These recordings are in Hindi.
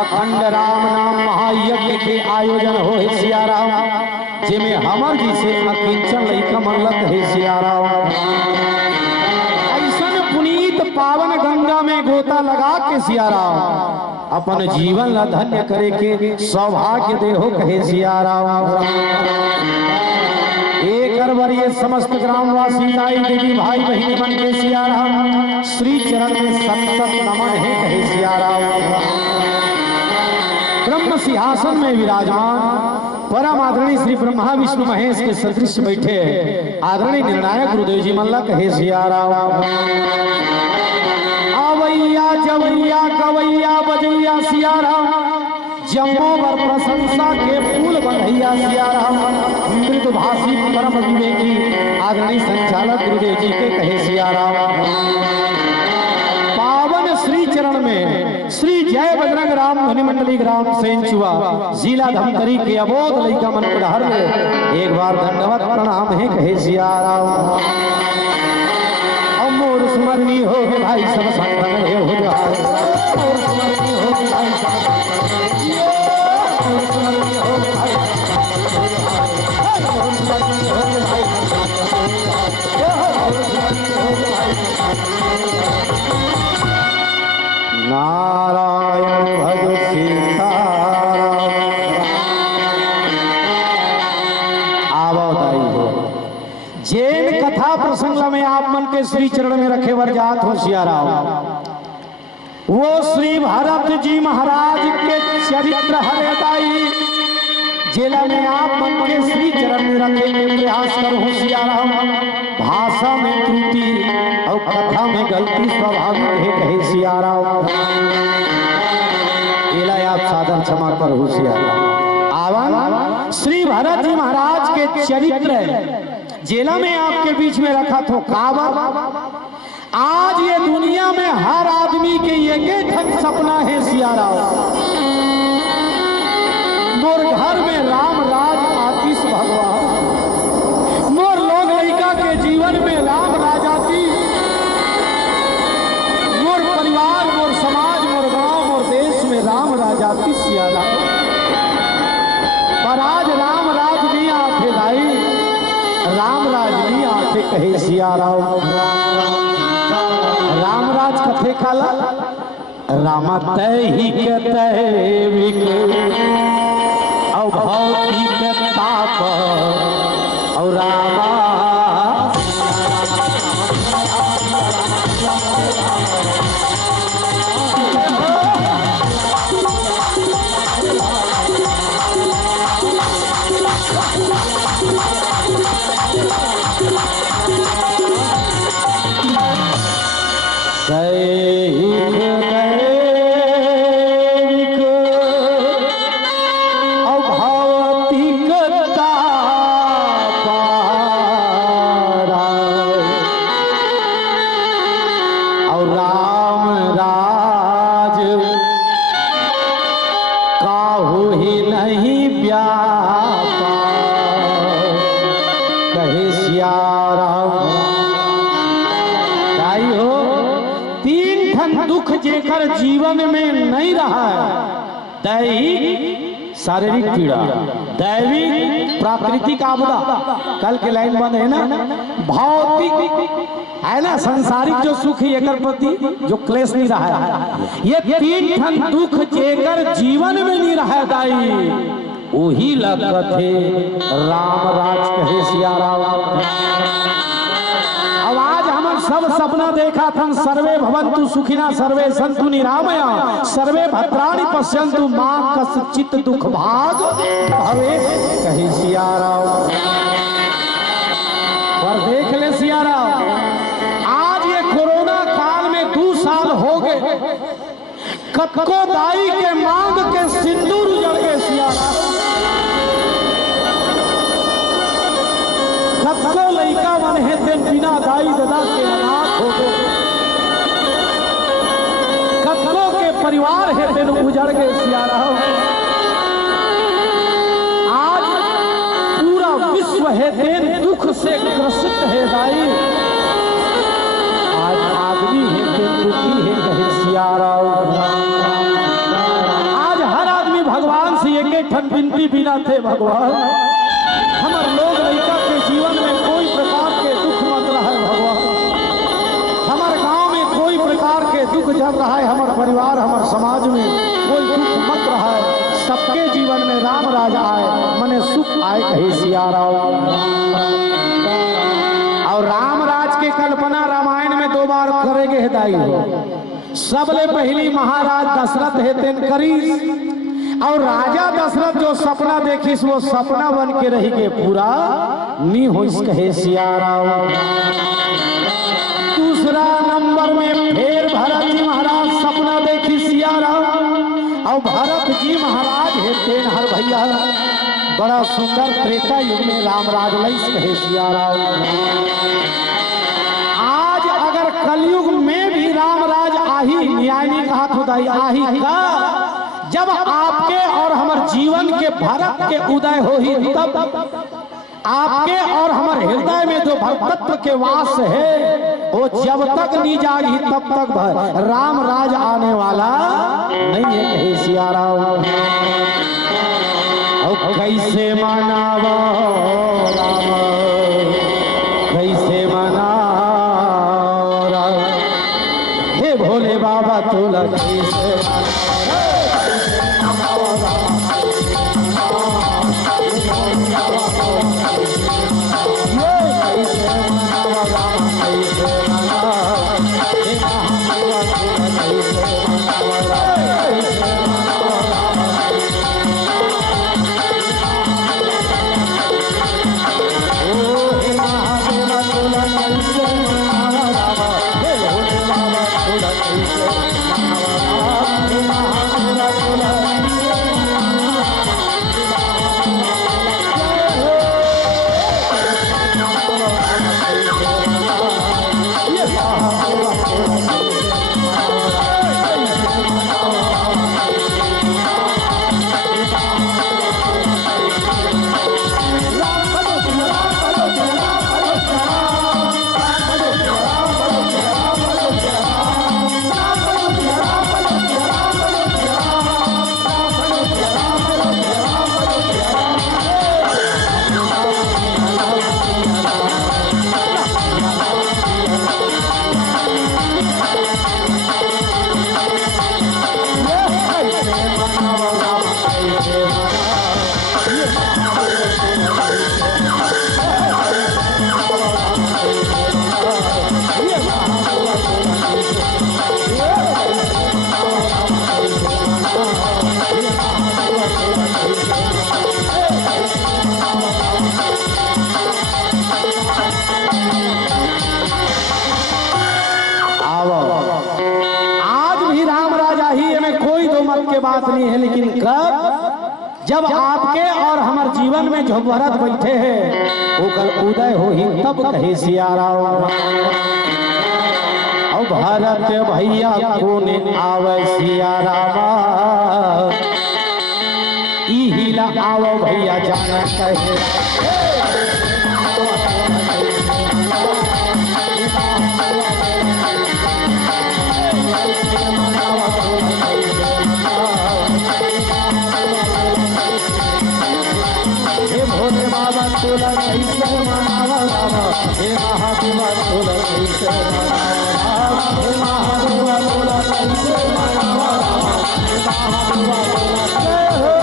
अखंड राम नाम महायज्ञ के आयोजन हो सिया राम, जिमे हमर जी से अकिंचन लइका मनलक है सिया राम। ऐसन पुनीत पावन गंगा में गोता लगा के सिया राम अपन जीवन ला धन्य करे के सौभाग्य देहो कहे सिया राम। एक बार ये समस्त ग्रामवासी नाई देवी भाई बहनी बन के सिया राम श्री चरण में सतत नमन है कहे सिया राम। ब्रह्म सिंहासन में विराजमान परम आदरणीय श्री ब्रह्मा विष्णु महेश के सदृश बैठे आदरणीय निर्णायक गुरुदेव जी मल्ला कहे सिया राम। आवैया जवैया गवैया बजैया सिया राम, जम्मो वर प्रशंसा के फूल बंधैया सिया राम। मृदु भाषी परम विवेकी आदरणीय संचालक गुरुदेव जी के कहे सिया राम। पावन श्री चरण में श्री जय बजरंग राम ध्वनि मंडली ग्राम सेंचुआ जिला धमतरी के अबोध लइका मन पधार ले एक बार धन्यवाद प्रणाम है कहे सिया राम। अमोर स्मरणी हो भाई सब संगन हे हो जाए, अमोर स्मरणी हो भाई सब नारायण भज सीताराम। आवताई हो जैन कथा प्रसंग में आप मन के श्री चरण में रखे वर्जात हो सिया राम। वो श्री भरत जी महाराज के चरित्र हृदय जिला में आप मन के श्री चरण में रखे के प्रयास करो सिया राम। भाषा में त्रुटि और कथा में गलती स्वाभाविक है कहे सिया राम। इलाय आप साधन क्षमा कर हो सिया राम। आवन श्री भरत जी महाराज के चरित्र जिला में आपके बीच में रखा तो काबर। आज ये दुनिया में हर आदमी के एक सपना है सिया राम, मोर घर में राम राज आतीश भगवान, मोर लोग लड़का के जीवन में राम राज आती, मोर परिवार मोर समाज मोर गांव मोर देश में राम राज आती सिया राम। पर आज राम राज नहीं आते भाई, राम राज नहीं आते कहे सिया राम। राम राज कथे खाला रामा तय ही कहते विक भौतिक ताप और रामा जीवन में नहीं रहा है। दैहिक शारीरिक पीड़ा, दैविक प्राकृतिक आपदा, कल के लाइन बंद है ना, भौतिक है ना, संसारिक जो सुख है एकर प्रति जो क्लेश नहीं रहा है, ये तीन ठन दुख जेकर जीवन में नहीं रहा दाई, वही लगत है राम राज कहे सिया राम। अब आज हमन सब सपना देखा था, सर्वे भवन्तु सुखिना सर्वे सन्तु निरामया सर्वे भद्राणि पश्यन्तु मां कश्चित् दुख भाग भवे कहे सिया राम। पर देख ले सिया राम, आज ये कोरोना काल में 2 साल हो गए, कतको दाई के मांग के सिंदूर उजड़ गए सिया राम, कतको लइका मन है दिन बिना दाई दादा के अनाथ हो गए, कतको के परिवार है दिन उजड़ गए सिया राम। आज पूरा विश्व है दिन दुख से ग्रसित है दाई, आज आदमी है दिन दुखी है कहे सिया राम। आज हर आदमी भगवान से एक ठन विनती बिना थे, भगवान हमार लोग लड़का के जीवन में कोई प्रकार के दुख मत रहा है, भगवान हमारे गांव में कोई प्रकार के दुख चल रहा है, हमारे परिवार हमारे समाज में कोई दुख मत रहा है, सबके जीवन में राम राज आए, मने सुख आए कहे सिया राम। और राम राज के कल्पना रामायण में 2 बार करेगे हिदाई हो। सबले पहली महाराज दशरथ है तेन करी, और राजा दशरथ जो सपना देखिस वो सपना बन के रही के पूरा नी हो कहे सिया राम। दूसरा नंबर में फिर भरत जी महाराज सपना देखी सिया राम, और भरत जी महाराज है तेन हर भैया बड़ा सुंदर त्रेता युग में राम राज लईस कहे सिया राम। आज अगर कलयुग में भी राम राज आही, न्याय नहीं कहा तो दाई आही का, जब आपके और हमारे जीवन के भारत के उदय हो ही, तब आपके और हमारे हृदय में जो भक्तत्व के वास है वो जब तक नहीं जागी तब तक राम राज आने वाला नहीं है कहे सिया राम। कैसे मनावो राम, कैसे मनाओ राम, हे भोले बाबा तुला कैसे बात नहीं है, लेकिन कब जब आपके और हमारे जीवन में जो भरत बैठे हैं वो कल उदय हो ही तब कहे सिया राम। और भरत भैया कोने आवे सिया रामा, इहिला आओ भैया जाना कहे भोले बाबा तोला कैसे मनावा हे महादेवा तोला कैसे मनावा हे महादेवा तोला कैसे मनावा हे महादेवा तोला जय हो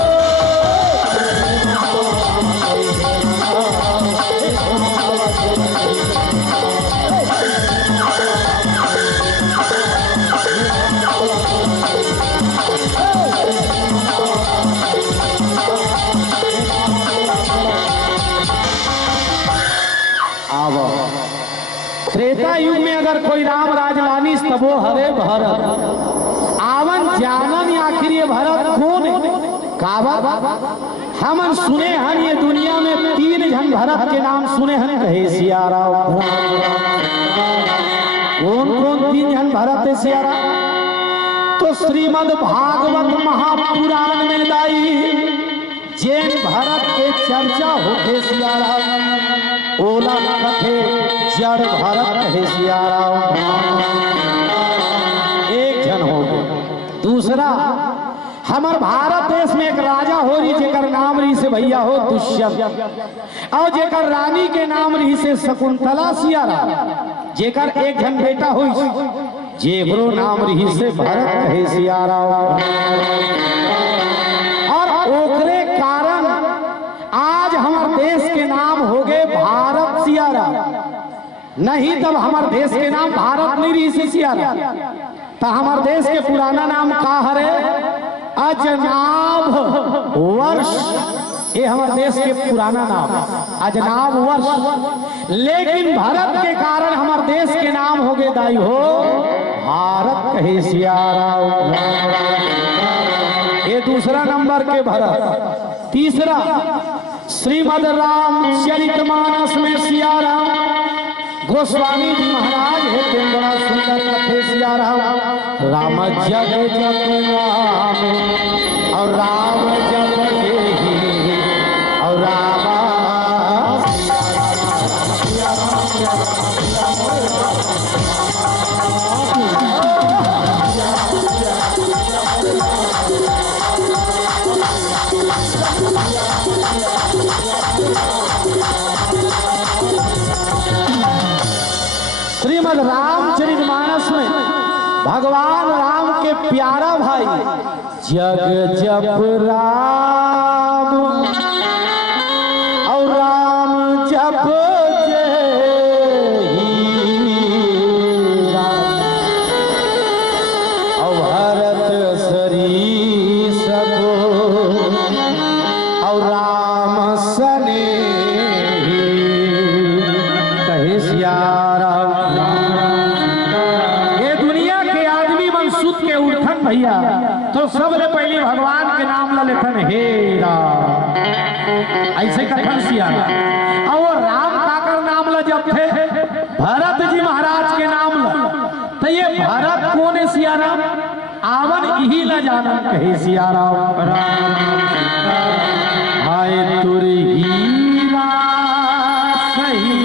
त्रेता युग में अगर कोई राम राज लानिस तब वो हरे भरत आवन जानन आखिर ये भरत कौन कावत हमन सुने हन ये दुनिया में 3 जन भरत के नाम सुने हन कहे सियाराम कौन कौन 3 जन भरत है सियाराम तो श्रीमद् भागवत महापुराण में दाई जैन भरत के चर्चा होके सियाराम ओला कथे जड़ भरत है सियाराम एक जन हो गए। दूसरा हमार भारत देश में एक राजा हो रही जेकर नाम रही से भैया हो दुष्यंत और जेकर रानी के नाम रही से शकुंतला सियाराम जेकर एक जन बेटा हो जेकरो नाम रही से भरत है सियाराम और ओकरे कारण आज हमारे देश के नाम हो गए भारत सियाराम नहीं तब हमारे देश के नाम भारत नहीं रही से सियाराम तो हमारे देश के पुराना नाम का हरे अजनाभ वर्ष ये हमारे देश के पुराना नाम अजनाभ वर्ष लेकिन भारत के कारण हमारे देश के नाम हो गए दाई हो भारत कहे सियाराम ये दूसरा नंबर के भरत। तीसरा श्रीमद् रामचरितमानस में सियाराम गोस्वामी जी महाराज है बड़ा सुंदर कथे सियाराम राम जग जप राम और राम जप जेहि और रामा श्रीमद् रामचरितमानस में भगवान राम के प्यारा भाई जग जप राम और राम जप जेहि राम और भरत सरीस को और राम सनेहि कहे सियाराम भैया तो सबले पहले भगवान के नाम ला लेथन हे राम ऐसे कथन सियाराम और राम काकर नाम ला जब थे भरत जी महाराज के नाम ला तो ये भरत कौन है सियाराम आवन यही ला जाना कहे सियाराम हाय तुरी हीरा सही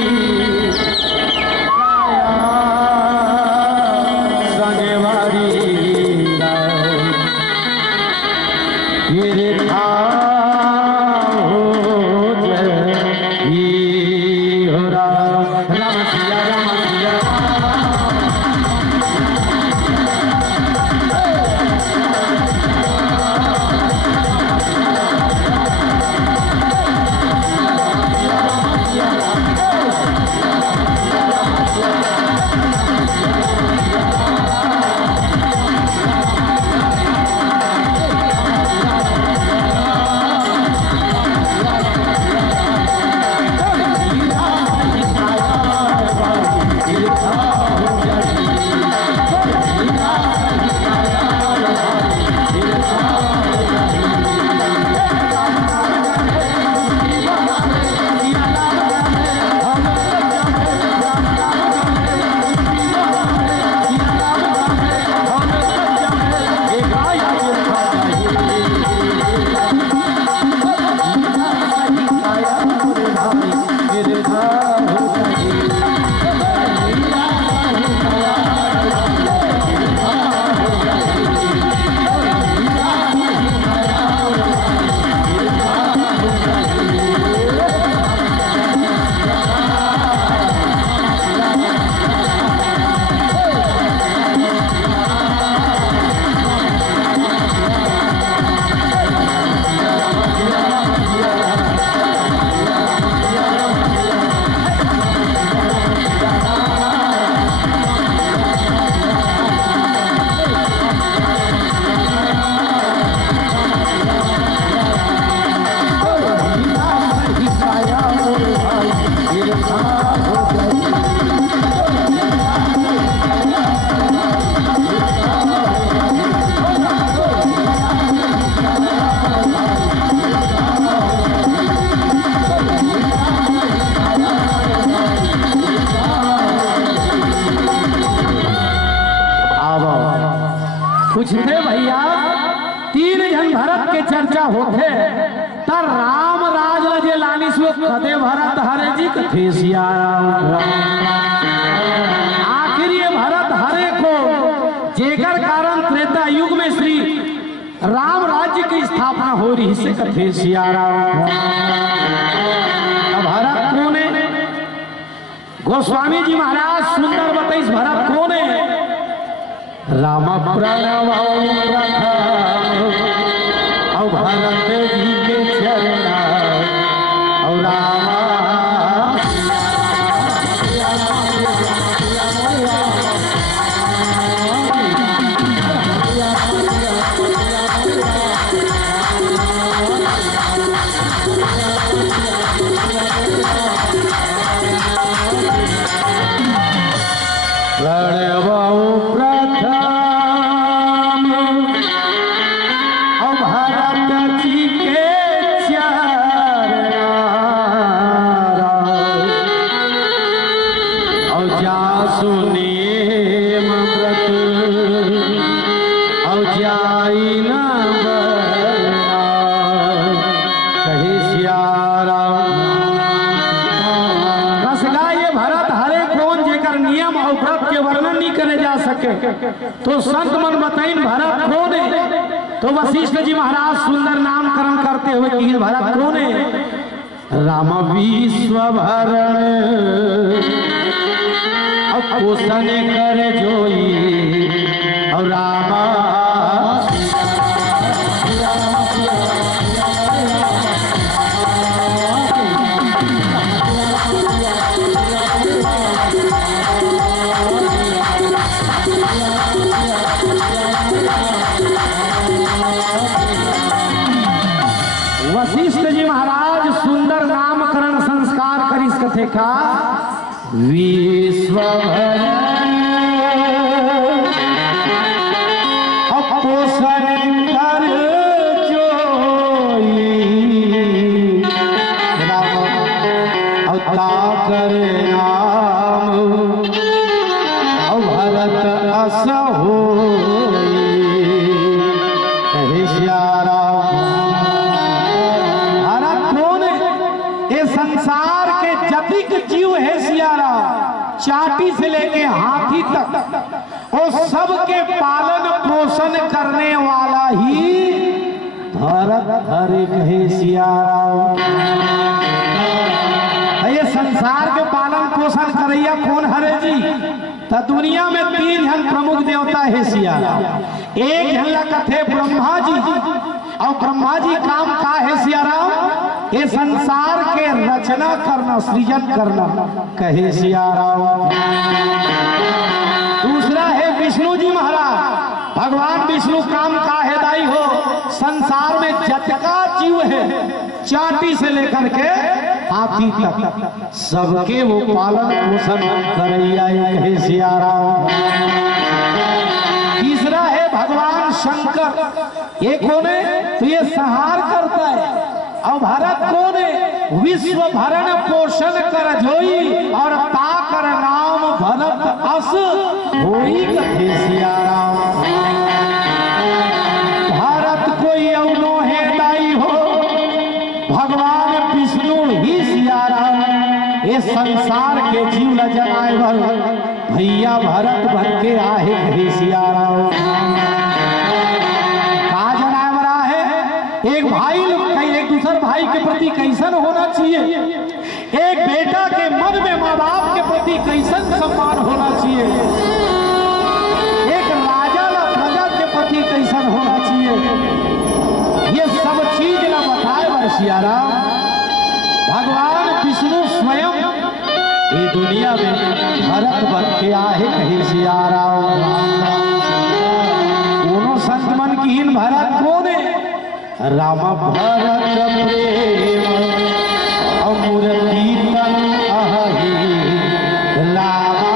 तीन जन भरत के चर्चा होते तर राम राज लजे लानी सो कदे भरत हरे जी कथे सिया राम। आखिर ये भरत हरे को जेकर कारण त्रेता युग में श्री राम राज्य की स्थापना हो रही से कथे सिया राम। भरत कौन है? गोस्वामी जी महाराज सुंदर बताइस भरत कौन है? राम प्रणव और भरत जी के चरण और राम तो संत मन बताइन भरत कौन है? तो वशिष्ठ जी महाराज सुंदर नामकरण करते हुए कि भरत कौन है? राम विश्वभरण पोषण कर जोई और रामा वशिष्ठ जी महाराज सुंदर नामकरण संस्कार कर इस कथे का विश्वभरण पोषण कर जोई कर नाम भरत अस होई कहे सिया राम। संसार के जतिक जीव है सिया राम, चाटी से लेके हाथी तक और सबके पालन पोषण करने वाला ही भरत हरे कहे सिया राम। ये संसार के पालन पोषण करैया कौन हरे जी? तो दुनिया में तीन जन प्रमुख देवता है सिया राम। एक जन कथे ब्रह्मा जी और ब्रह्मा जी काम का है सिया राम? ये संसार के रचना करना सृजन करना कहे सिया राम। दूसरा है विष्णु जी महाराज, भगवान विष्णु काम का है दाई हो संसार में जतका जीव है चाटी से लेकर के हाथी तक सबके वो पालन पोषण करैया कहे सिया राम। तीसरा है भगवान शंकर, ये कौन है? तो ये संहार करता है। और भरत कौन है? विश्व भरण पोषण कर जोई और ताकर नाम भरत अस होई कथे सिया राम। भारत कोई अवनो है दाई हो भगवान विष्णु ही सिया राम। ये संसार के जीव ल जनाए भर भैया भरत भर के आहे कहे सिया राम। कहा जनाए बरा है? एक भाई एक दूसर भाई के प्रति कैसन होना चाहिए, एक बेटा के मन में माँ बाप के प्रति कैसन सम्मान होना चाहिए, एक राजा ला प्रजा के प्रति कैसन होना चाहिए, ये सब चीज ना बताए बर सिया राम। भगवान विष्णु स्वयं ये दुनिया में भरत बन के आहे कहे सिया राम। दोनों संत मन की हीन भरत कौन है? राम भरत प्रेम अमूर कीर्तन अहि रामा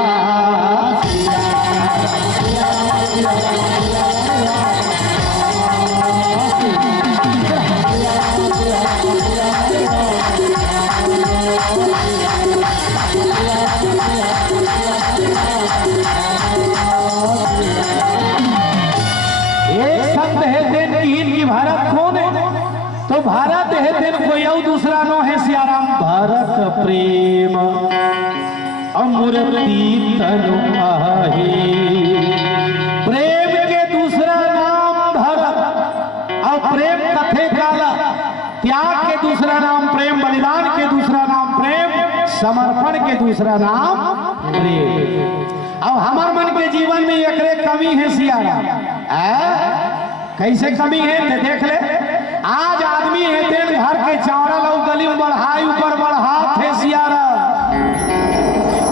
एक संत है है दिन की भारत कौन है? तो भारत है दिन कोई और दूसरा नो है सियाराम। भारत प्रेम अमृति तनु आही, प्रेम के दूसरा नाम भारत और प्रेम कथे काला, त्याग के दूसरा नाम प्रेम, बलिदान के दूसरा नाम प्रेम, समर्पण के दूसरा नाम प्रेम। अब हमार मन के जीवन में एक कमी है सियाराम। कैसे कमी है तो देख ले। आज आदमी है तेल घर के चावल और गली में बढ़ाई ऊपर बढ़ात है सियाराम।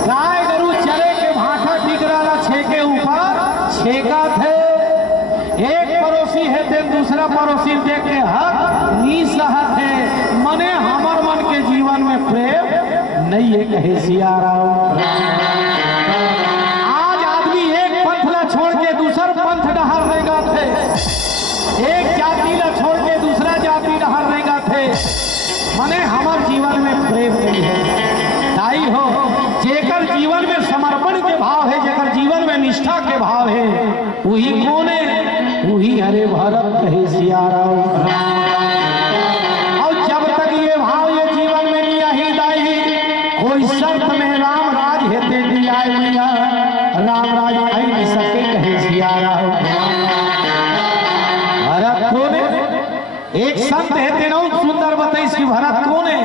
गाय गरु चले के भाटा ठीक रहा छेके ऊपर छेका थे। एक पड़ोसी है तेल दूसरा पड़ोसी देख के हक नी सहत है। मने हमार मन के जीवन में प्रेम नहीं है कहे सियाराम। छोड़ के दूसर पंथ डहर रहेगा थे, एक जाति ला छोड़ के दूसरा जाति डहर रहेगा थे। मने हमार जीवन में प्रेम नहीं है। दाई हो जेकर जीवन में समर्पण के भाव है, जेकर जीवन में निष्ठा के भाव है, वही कौन है? वही हरे भारत कहे सियाराम। और जब तक ये भाव ये जीवन में नहीं आई दाई, कोई शर्त में राम राज हेते दिया राम राज आई नहीं सके कहे सियाराम। भरत कौन है? एक संत है तेनो सुंदर बताइस कि भरत कौन है?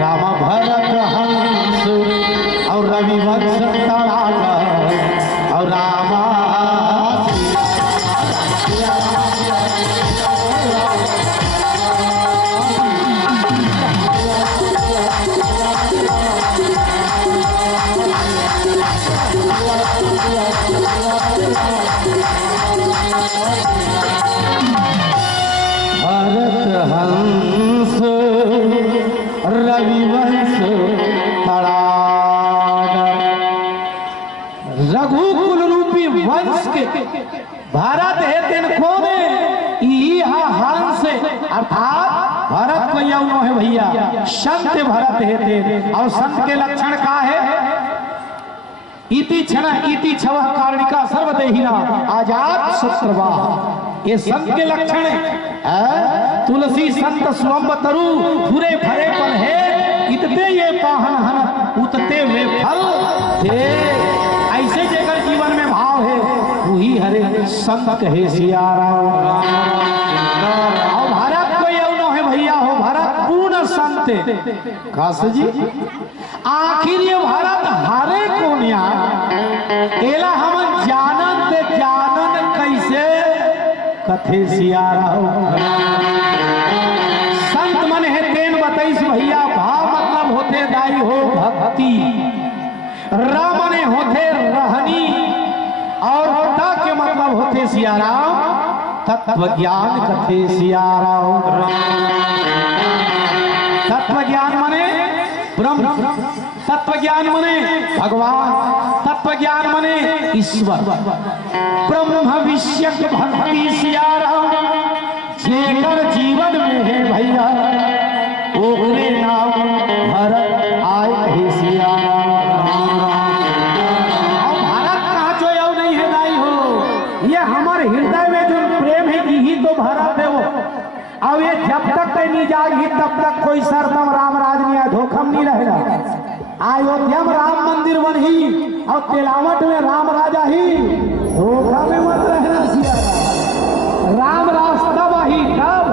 रामा भरत हंस और रविवंश तड़ाका और रामा भरत हंस रविवंश रघुकुल रूपी वंश के भारत है तेन कोने हंस अर्थात भरत को यौनो है भैया संत भरत है तेन। और संत के लक्षण का है? इति क्षण इति छवः कारणिका सर्वदेहिना आजाद शस्त्रवाह। ये संत के लक्षण है। तुलसी संत स्वंब तरु फुरे फरे पल है, इतते ये पाहन हन उतते वे फल थे। ऐसे जेकर जीवन में भाव है वही हरे संत कहे सियाराम। और भारत को यौनो है भैया हो भारत पूर्ण संत खास जी। आखिर ये भारत हारे कौन यार? एला हम जानन ते जानन कैसे कथे सियाराम। संत मन है तेन बताइस भैया भाव मतलब होते दाई हो भक्ति, रामने होते रहनी और ता के मतलब होते सियाराम तत्व ज्ञान कथे सियाराम। तत्व ज्ञान मने ब्रह्म, तत्व ज्ञान मने भगवान, तत्व ज्ञान मने ईश्वर। ब्रह्म विषयक भक्ति सियाराम जेकर जीवन में है भैया ओकरे नाम भरत आए है सियाराम। और भारत कहा जो यौ नहीं है दाई हो, ये हमारे हृदय में जो प्रेम है यही तो भारत है वो। अब ये जब तक नहीं जाएगी तब तक कोई सरदम राम राज नहीं धोखम नहीं रहेगा। अयोध्या में राम मंदिर बनी और तिलावट में राम राजा ही, धोखा में मत रहना सियाराम। राम रास्ता वही कब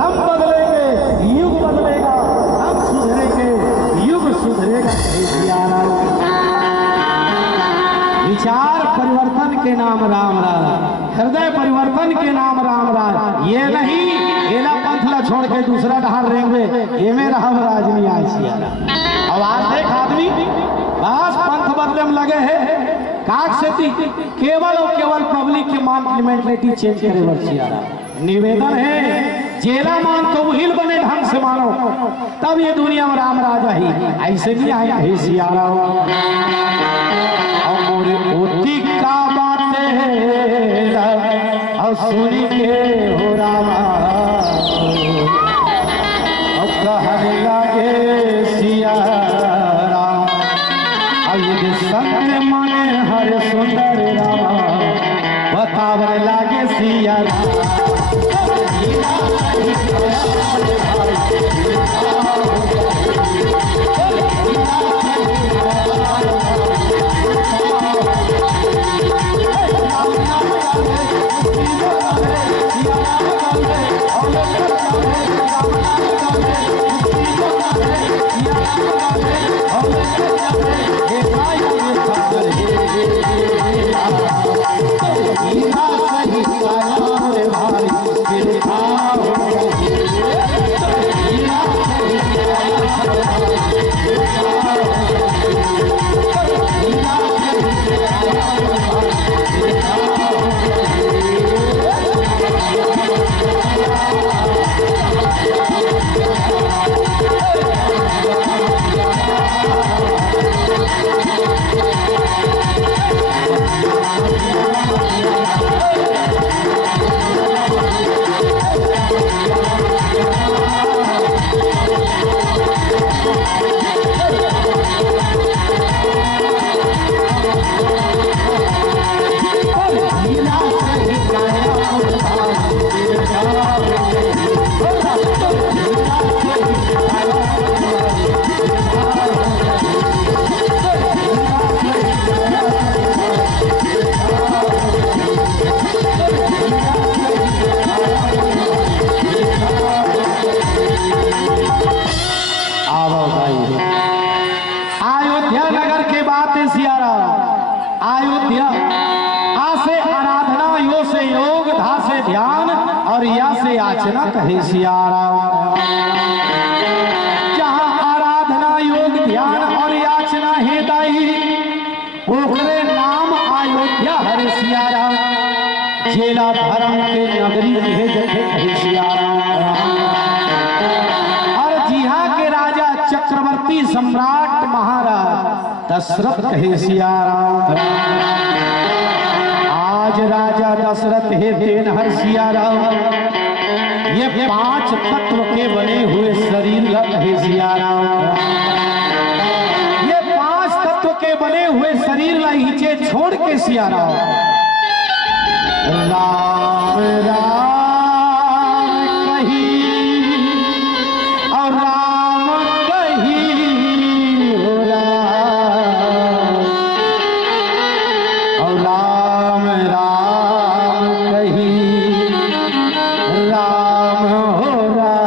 हम बदलेंगे युग बदलेगा, हम सुधरेंगे युग सुधरेगा सियाराम। विचार परिवर्तन के नाम राम राज, हृदय परिवर्तन के नाम राम राज। ये नहीं एला पंथला छोड़ के दूसरा डहार रेंगे ये में राम राज नहीं आए सियाराम। अब आज देख आदमी बस पंथ बदले में लगे हैं काक से केवल और केवल पब्लिक के मेंटलिटी चेंज करे वर्षियारा। निवेदन है जेला मान तो हिल बने ढंग से मानो तब ये दुनिया में राम राजा ही। ऐसे नहीं आए है सियारा। और ओती का बातें और सुनी के हो रामा और कहने लगे सियारा। अब संग मने हर सुंदर रामा बतावर लागे सियारा। याचना कहे सियाराम। जहाँ आराधना योग ध्यान और याचना है दाई ओकरे नाम अयोध्या हरे सियाराम। जेला धर्म के नगरी है जठे कहे सियाराम। और जिहाँ के राजा चक्रवर्ती सम्राट महाराज दशरथ कहे सियाराम। आज राजा दशरथ है देन हर सियाराम। ये 5 तत्व के बने हुए शरीर कहे सियाराम। ये 5 तत्व के बने हुए शरीर नीचे छोड़ के सियाराम राम राम कही और राम कही हो राम और राम राम कही राम हो राम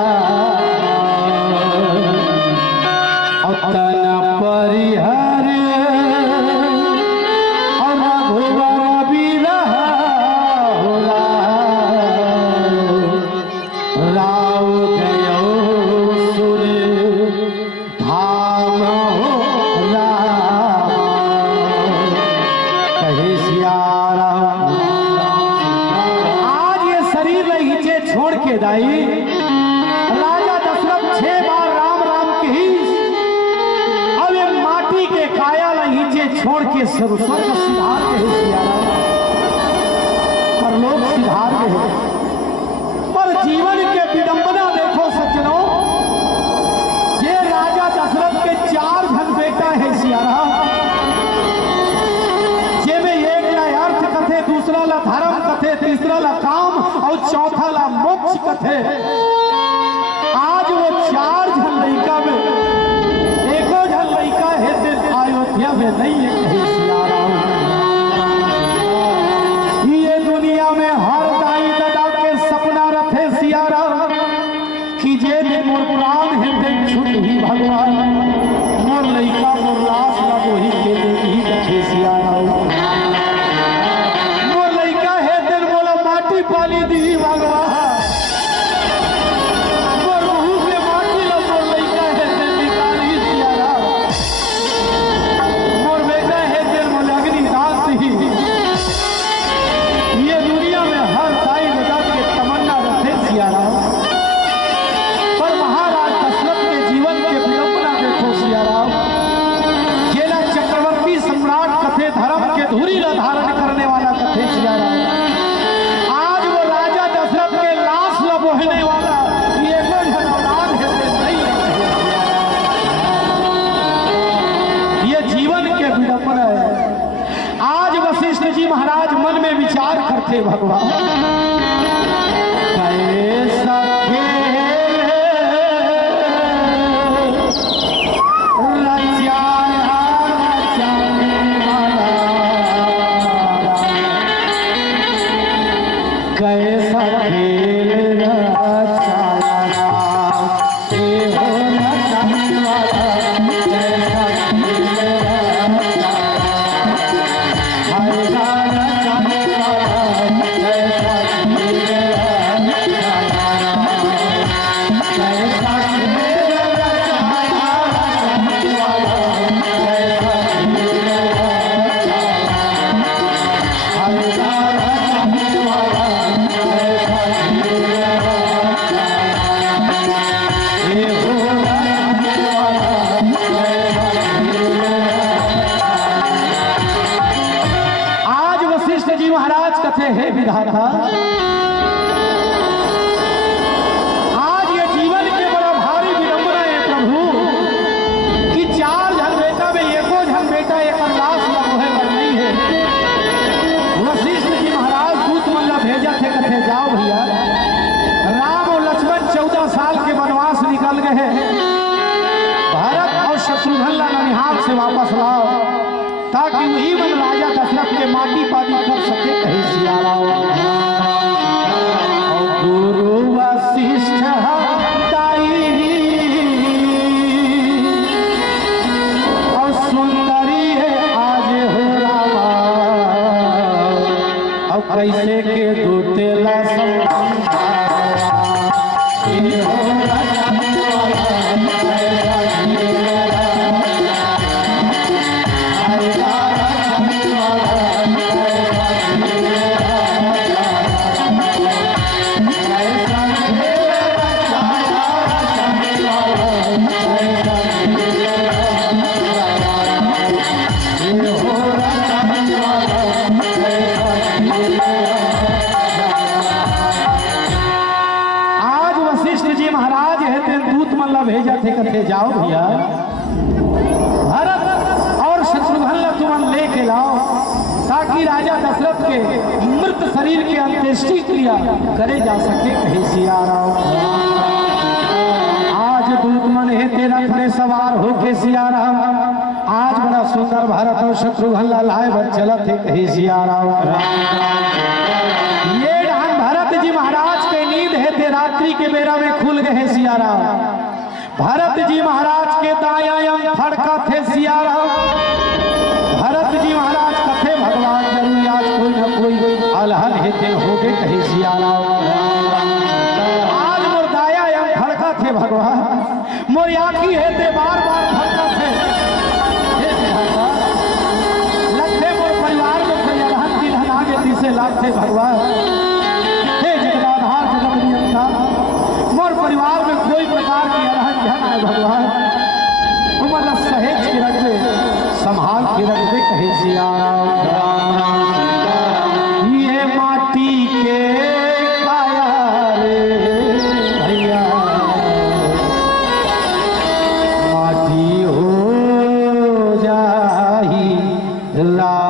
और तन परिहर और रघुवर बिरह हो राम राव गयो सुर धाम हो राम कहे सियाराम। आज ये शरीर नीचे छोड़ के दाई राजा दशरथ 6 बार राम राम कही। अब ये माटी के काया नीचे छोड़ के स्वर्ग सिधार के सियाराम। पर लोग सिधार के पर जीवन के विडंबना देखो सज्जनों। ये राजा दशरथ के 4 जन बेटा है सियाराम। जेमे एक ला अर्थ कथे, दूसरा ला धर्म कथे, तीसरा ला काम और चौथा ला मोक्ष कथे। आज वो 4 जन लड़का में एको जन लड़का है अयोध्या में नहीं है कहे सियाराम। ये दुनिया में हर दाई दादा के सपना रखे सियाराम कि जे दिन मोर प्राण है दिन छुट ही भगवान मोर लड़का मोर लाश ला वही के ही कहे सियाराम। मोर लड़का है दिन बोला माटी पाली दी भगवान मोर मुंह से माटी ला मोर लड़का है दिन निकाली सियाराम। मोर बेटा है दिन मोर अग्नि दान दी। ये दुनिया में हर दाई दादा के तमन्ना रखे सियाराम। पर महाराज दशरथ के जीवन के विडंबना देखो सियाराम। जेला चक्रवर्ती सम्राट कथे धर्म के धूरी ला धारण करने वाला कथे सियाराम। आज वो राजा दशरथ के लाश ला बोहने वाला ये कोई औलाद है नहीं है। ये जीवन के विडंबना है। आज वशिष्ठ जी महाराज मन में विचार करते भगवान कैसा खेल रचाया रचाने वाला कैसा खेल रचाया ये हो रचाने वाला कैसा खेल रचाया हर था। आज ये जीवन के बड़ा भारी विडंबना है प्रभु कि 4 जन बेटा में एको जन बेटा एक लाश लगे पर नहीं है। वशिष्ठ जी महाराज दूत मल्ला भेजा थे कथे जाओ भैया, राम और लक्ष्मण 14 साल के वनवास निकल गए हैं, भरत और शत्रुघ्न ननिहाल से वापस लाओ ताकि वही मन राजा दशरथ के माटी पाटी कर सके। कहीं सिया राम गुरु वशिष्ठ और सुंदरी है आज हो रामा, अब कैसे के दूतेला भेजा थे कथे जाओ भैया, भरत और शत्रुघ्न तुम लेके लाओ ताकि राजा दशरथ के मृत शरीर की अंत्येष्टि क्रिया करे जा सके। कहीं सिया राम आज दूत मन है तेरा रथ सवार हो के सिया राम, आज बड़ा सुंदर भारत और शत्रुघ्न लाए बर चलत है। कहीं सिया राम ये डान भरत जी महाराज के नींद है ते रात्रि के बेरा में खुल गए सिया राम। भरत जी महाराज के दाया अंग फड़का थे सिया राम, भरत जी महाराज कथे भगवान जरूर आज कोई न कोई अलहन है दिन हो गए। कहीं सिया राम आज मोर दाया अंग फड़का थे भगवान, मोर आँखी है ते बार बार फड़का थे लगते मोर परिवार में कोई अलहन की धन आगे दिसे लागते भगवान। हे जगदाधार जगत नियंता मोर परिवार में कोई प्रकार की अलहन धन है भगवान, उमर सहेज के रख दे संभाल के रख दे। कहे सिया राम ये माटी के काया रे भैया, माटी हो जाही लाल।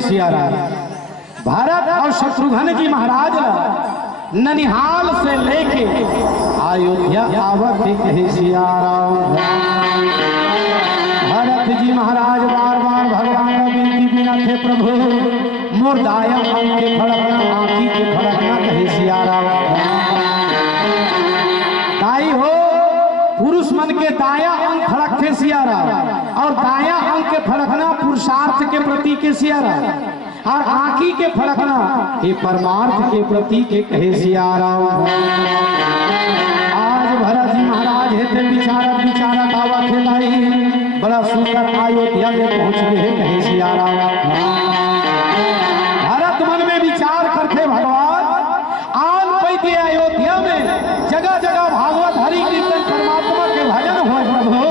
सिया राम भारत और शत्रुघ्न जी महाराज ननिहाल से लेके अयोध्या आवत सिया राम। भरत जी महाराज बार बार भगवान विनती बिना थे प्रभु मोर दाया अंग के फड़कना आँखी के फड़कना कहे सिया राम। दाई हो पुरुष मन के दाया अंग फड़क थे सिया राम और दाया अंग के फड़कना पुरुषार्थ के प्रति के सिया राम और आँखी के फड़कना ये परमार्थ के प्रति के कहे सिया राम। आज भरत जी महाराज हेते विचारक विचारक आवा थे लाई बड़ा सुंदर अयोध्या में पहुंच गए कहे सिया राम। भरत मन में विचार करते भगवान आन पैते अयोध्या में जगह जगह भागवत हरि कीर्तन परमात्मा के भजन हो प्रभु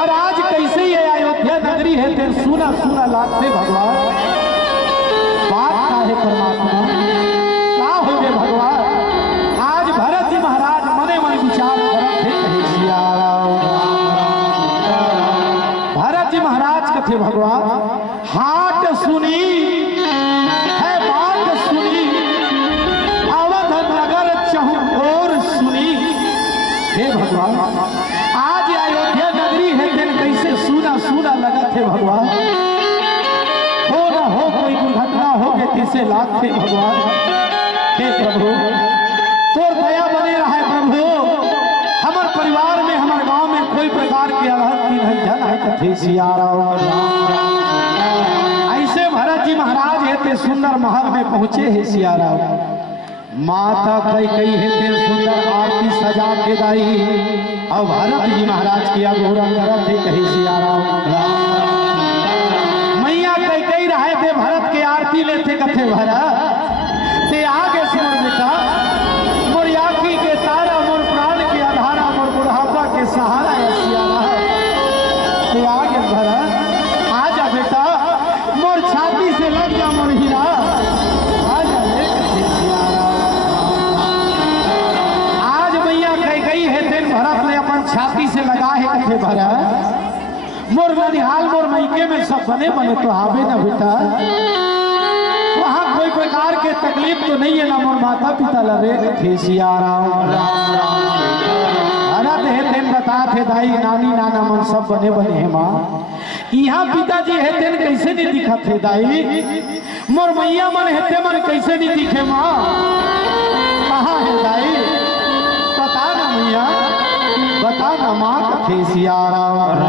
और आज कैसे ये अयोध्या नगरी है तेरे सुना सुना लागते भगवान बात का है परमात्मा क्या हो गए भगवान। आज भरत जी महाराज मने मन विचार करते कहे सिया राम। भरत जी महाराज कथे भगवान हाट सुनी है बात सुनी अवध नगर चहुओर सुनी हे भगवान। आज अयोध्या नगरी है तेन कैसे सुना सुना लगा थे भगवान हो ना हो कोई दुर्घटना हो गए किसे लाख थे भगवान। हे प्रभु तोर दया बने रहा है प्रभु हमारे परिवार में हमारे गांव में कोई प्रकार की अनहन है कथे सिया राम। ऐसे भरत जी महाराज है ते सुंदर महल में पहुंचे है सिया राम। माता कई है ते सुंदर आरती सजा के दाई और भरत जी महाराज की अघोरा करत है कहे सिया राम। मैया कई रहे थे भरत के आरती लेते कथे भरत ते आगे सुन बेटा मोर आँखी के तारा मोर प्राण के आधारा मोर बुढ़ापा के सहारा है सिया राम। ते आगे भरत आजा बेटा मोर छाती से लग जा मोर हीरा आजा ले कथे सिया राम। आज मैया कई है तेन भरत ने अपन छाती से लगा है कथे भरत मोर ननिहाल मोर मैके में सब बने बने तो आवे ना बेटा वहां कोई प्रकार के तकलीफ तो नहीं है ना मोर माता पिता लगे थे सिया राम। भरत है तेन बता थे दाई नानी नाना मन सब बने बने है माँ यहाँ पिताजी है तेन कैसे नहीं दिखा थे दाई मोर मैया मन है ते मन कैसे नहीं दिखे माँ कहाँ है दाई बता ना मैया बता ना माँ कथे सिया राम।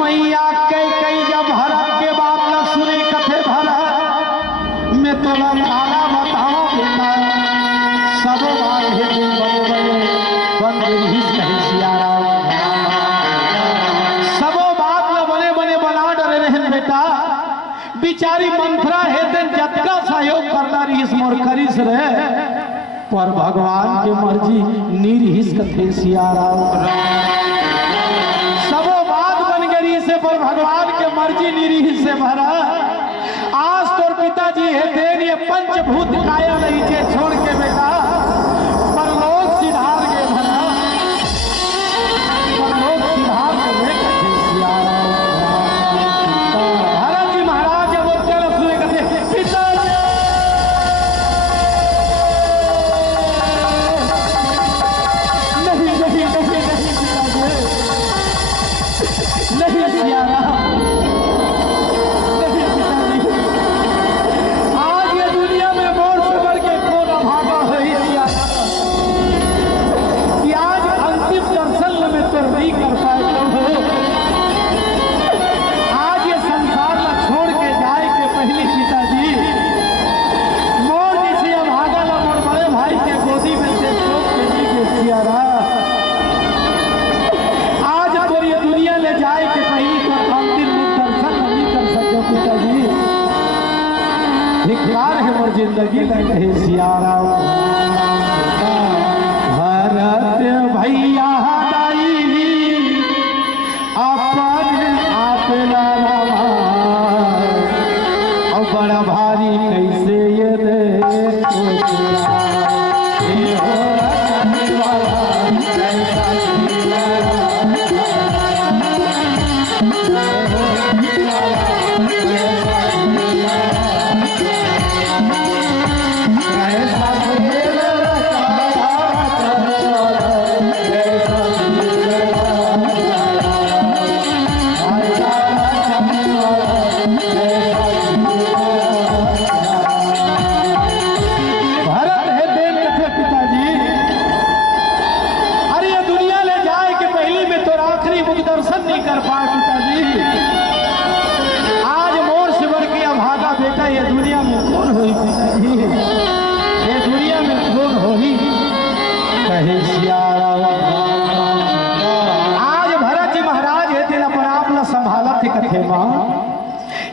मैया कई जब भरत के बात न सुने कथे भरत मैं तो लाला बताओ बेटा सब बात है बड़े बड़े बंदे ही कहे सिया राम। सबो बात न बने बने बना डरे रहे बेटा बिचारी मंत्रा है दिन जतका सहयोग करना रही मोर करिस रहे पर भगवान के मर्जी निर्हिस कथे सिया राम। सबो बात बन गई से पर भगवान के मर्जी निर्हिस से भरा आज तोर पिताजी है देन ये पंचभूत काया नहीं जे छोड़ के बेटा परलोक सिधार के भरा परलोक सिधार के कथे सिया राम। भरत जी महाराज जब चल सुने कथे पिताजी नहीं सिया राम नहीं पिताजी आज ये दुनिया में मोर से बढ़ के कौन भागा है सिया कि आज अंतिम दर्शन में तो नहीं कर पाए प्रभु आज ये संसार में छोड़ के जाए के पहले पिताजी मोर जैसे भागा ला मोर बड़े भाई के गोदी में से चोक के दी के सिया राम। दुनिया ले जाए के पहले तो अंतिम दर्शन नहीं कर सकते पिताजी धिक्कार है मोर जिंदगी में कहे सिया राम। भरत भैया दाई अपन आप लावा और बड़ा भारी कैसे ये रे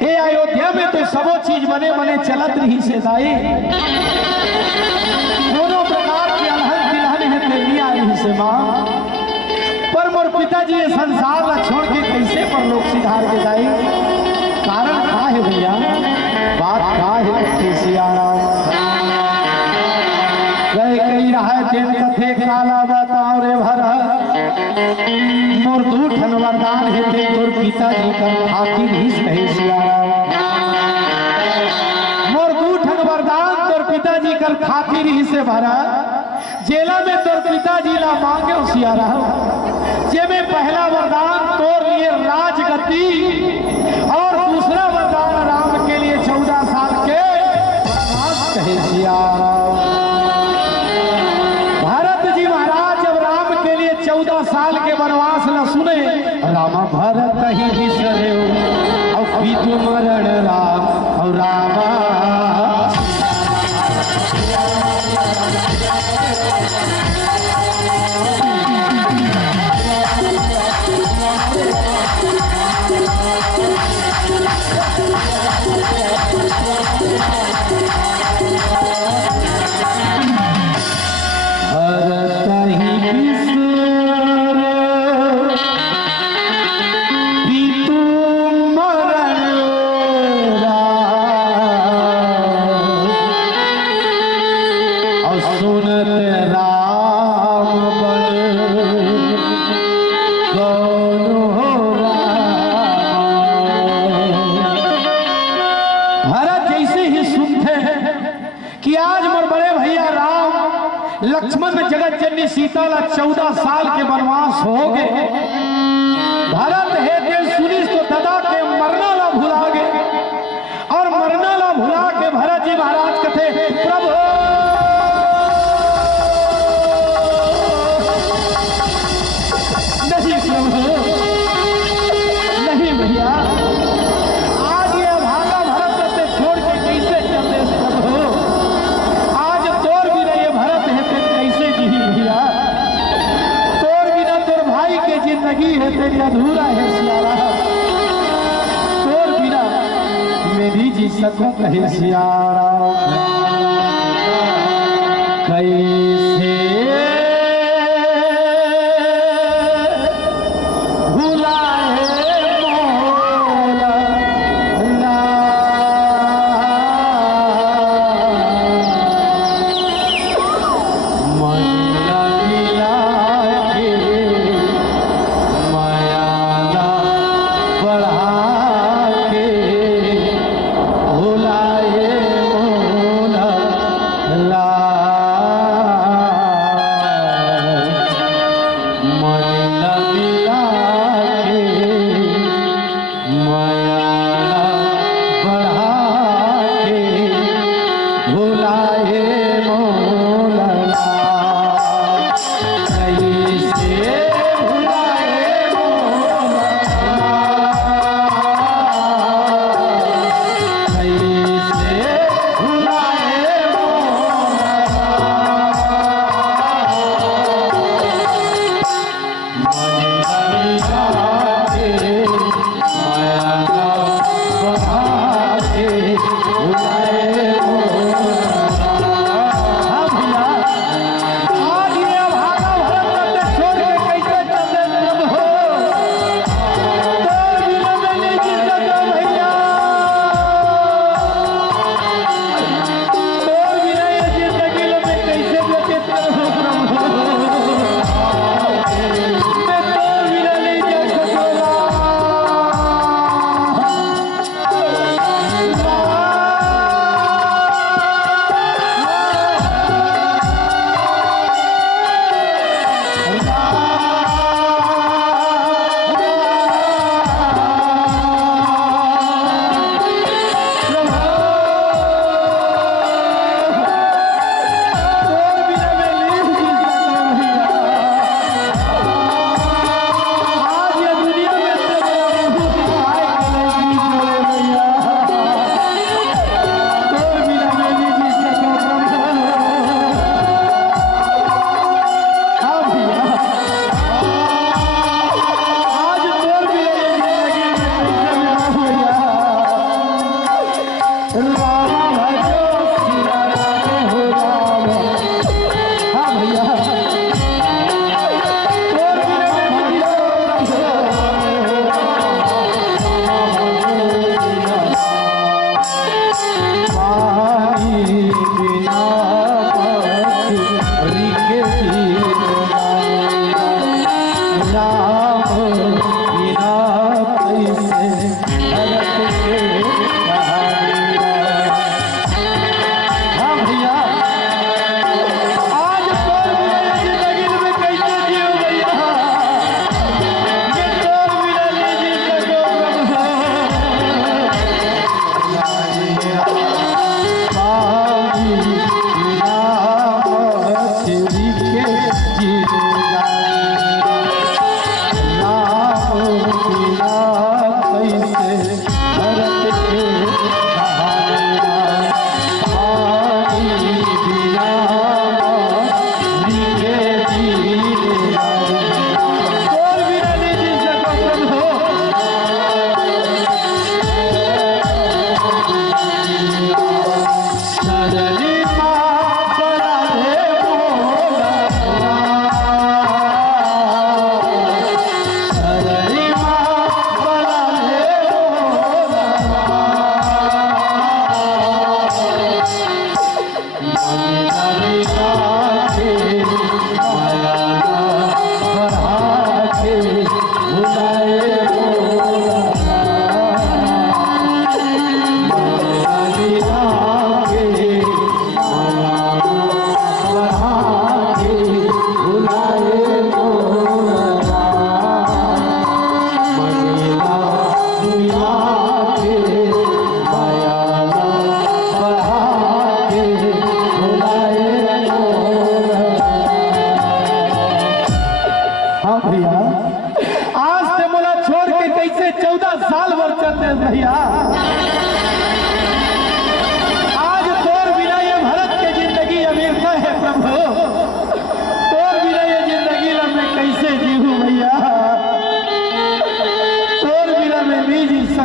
ये अयोध्या में तो सबो चीज बने बने चलत रही से दाई, दोनों प्रकार के अलहन तिलहन है तेलिया रही से माँ। पर मोर पिताजी ये संसार ला छोड़ के कैसे पर लोग सिधार के जाए, कारण का है भैया, बात का है सियाराम। कह कही रहा तेन कथे काला बताओ रे भरा, मोर दूठन वरदान है ते तोर पिताजी का खातिर ही कहे सियाराम। मोर दूठन वरदान तोर पिताजी कर खातिर ही से भरा, जेला में तोर पिताजी ला मांगे सियाराम। जे में पहला वरदान तोर लिए राजगद्दी और दूसरा वरदान राम के लिए 14 साल के वनवास कहे सियाराम। भरत जी महाराज जब राम के लिए 14 साल के वनवास न सुने, रामा भरत ही बिसरे और पीतु मरण राम और रामा। सीता ला 14 साल के वनवास हो गए। भरत हे दिल सुनिस तो दादा के मरना ला भुला गए, और मरना ला भुला के भरत जी महाराज कथे प्रभु नहीं, प्रभु नहीं भैया, आज ये भागा भरत से छोड़ के कैसे चलते प्रभु, आज तोर भी नहीं भरत है कैसे जी भैया, जिंदगी है तेरी अधूरा है सियारा, तोर बिना मैं भी जी सकूं कहे सियारा। कैसे भुलाए मोला भुलाए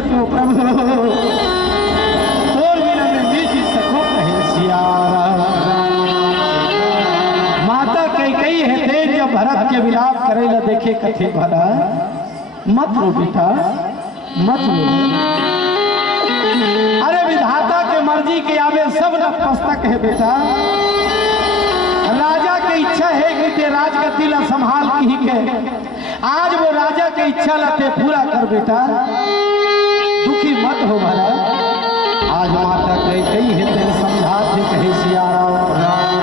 सको प्रभु, तोर बिना मैं जी सको कहे सिया राम। माता कई है थे जब भरत के विलाप करे ला देखे कथे भरा, मत रो बेटा मत रो। अरे विधाता के मर्जी के आवे सब नतमस्तक है बेटा। राजा की इच्छा है कि ते राजगद्दी ला संभाल की के, आज वो राजा की इच्छा लाते पूरा कर बेटा, दुखी मत हो भला। आज माता कई है तेरे समझा थे कहे सिया राम।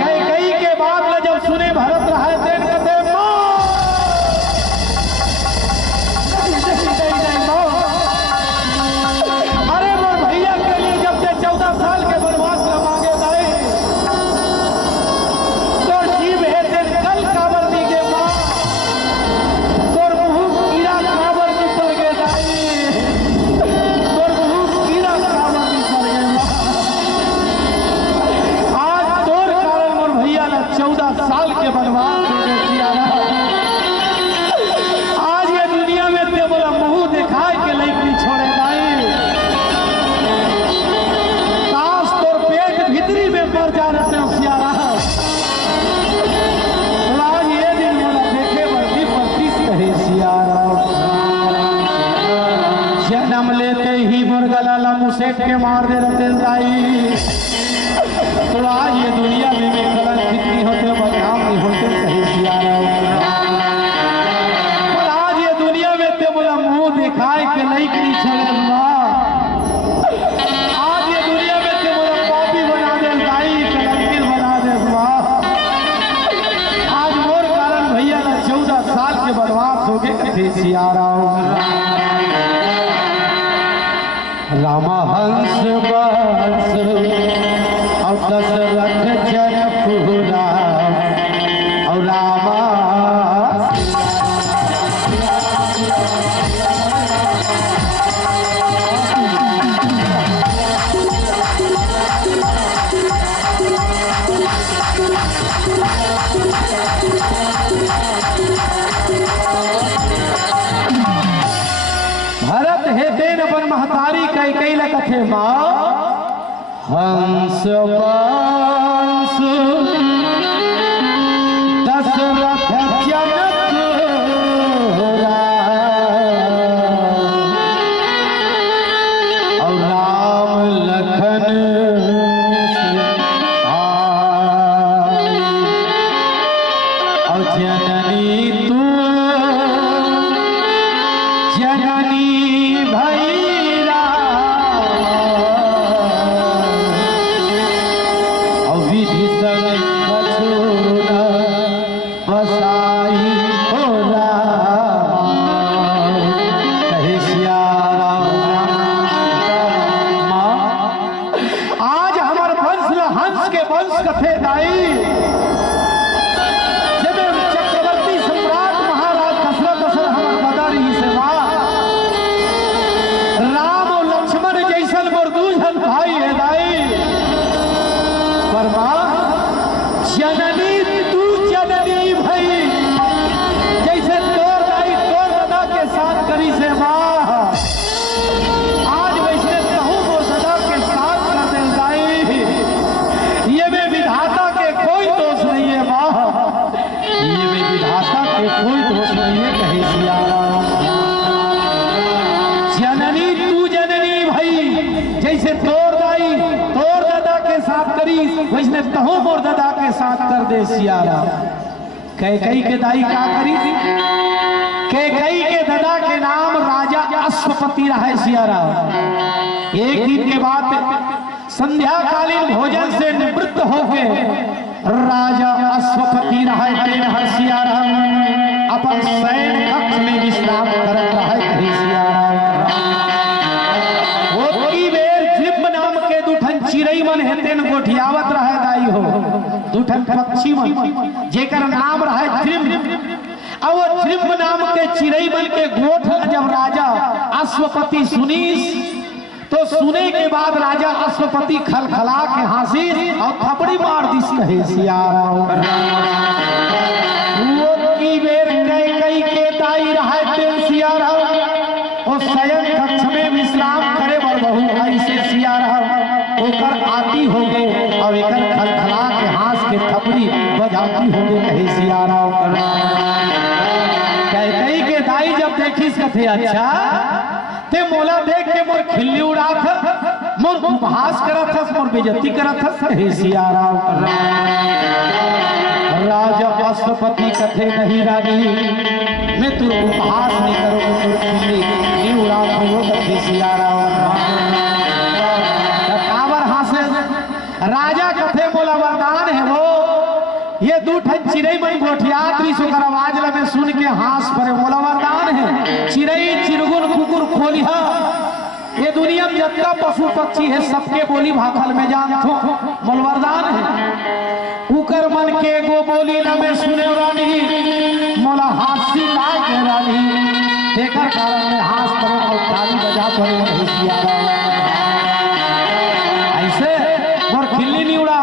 कई के बाद में जब सुने भरत रहा है तेन कहते अरे मोर भैया के लिए जब से 14 साल के वनवास मांगे गए, तो जीव है तेन कल काबर दी गे मां, तोर मुंह कीड़ा काबर दी पड़ गे दाई, तोर मुंह कीड़ा काबर दी पड़ गे मां। आज तोर कारण मोर भैया ला 14 साल के वनवास दे दिया। आज ये दुनिया में ते बोला मुंह दिखाए के लाइक नहीं छोड़े दाई, काश तोर पेट भीतरी में मर जा रहे सियारा। आज ये दिन बोला देखे वर्दी प्रतिस कहे सियारा। जन्म लेते ही मुर्गला ला मुसेट के मार दे रहे दाई, तो आज ये दुनिया में कलंकित नहीं होते, बदनाम नहीं होते कहे सियारा। पर आज ये दुनिया में ते बोला मुंह दिखाए के लाइक नहीं छोड़े मां, आज ये दुनिया में ते बोला पापी बना दे दाई, कलंकित बना दे मां। आज मोर कारण भैया ला 14 साल के वनवास हो गए कथे सिया राम। रामा हंस बंस और दशरथ जनपुरा और रामा भरत हे देन अपन महतारी कई कथे मां। हंस वंश दशरथ जनपुरा और राम लखन और जननी तू जननी भैरा और विधि संग कछुना बसाई होला कहे सिया राम। आज हमार वंश हंस के वंश कथे दाई, जब चक्रवर्ती सम्राट महाराज दशरथ हमार बदारी से राम और लक्ष्मण जैसन मोर दूजन भाई है दाई। पर मां जननी तू जननी भाई, जैसे तोर दाई तोर दादा के साथ करी से मां, आज वैसे कहूं वो दादा के साथ कर दे दाई। ये में विधाता के कोई दोष नहीं है मां, ये में विधाता के कोई दोष नहीं है कहे सिया राम। जननी तू जननी भाई, जैसे तोर दाई तोर दादा के साथ करी, वैसे तहु मोर दादा के साथ कर दे सिया राम। कई के दाई का करी, कई के दादा के नाम राजा अश्वपति रहे सिया राम। एक दिन के बाद संध्याकालीन भोजन से निवृत्त होके राजा अश्वपति रहे तेन हर सिया राम अपन शयन कक्ष में विश्राम करत रहे कहे सिया राम। वो की बेर जिब नाम के दुठन चिरई मन हेतेन गोठियावत रहे दाई हो, दुठन पक्षी मन जेकर नाम रहे त्रिम। अब त्रिम नाम के चिरई मन के गोठ जब राजा अश्वपति सुनीस, तो सुने के बाद राजा अश्वपति खलखला के हंसी और थपड़ी मार दिस कहे सिया राम। वो की बेर कई के दाई रहे तेन सिया राम, और शयन कक्ष में विश्राम करे बर बहु ऐसे सिया रहा होकर आती होगे और एकर खलखला के हाथ के थपड़ी बजाती होगे कहे सिया रहा। कहते के दाई जब देखिस कथे अच्छा ते मोला देख के मोर खिल्ली उड़ात मोर उपहास करत मोर बेइज्जती करत कहे सिया रहा। राजा अश्वपति कथे नहीं रानी मैं तुर उपहास नहीं करूँ तुर खिल्ली नहीं उड़ात हो कथे सिया रहा। राजा कथे मोला वरदान है वो ये दूठन चिड़ई मन गोठियात रही सुकर आवाज लगे सुन के हाथ पर मोला वरदान है चिड़ई चिरगुन कुकुर खोलिहा ये दुनिया में जितना पशु पक्षी है सबके बोली भाखल में जानथो मोल वरदान है उकर मन के गो बोली न में सुने रानी मोला हाथी लाग रानी देखकर कारण में हाथ पर और ताली बजा पर सिया ऐसे और खिल्ली नहीं उड़ा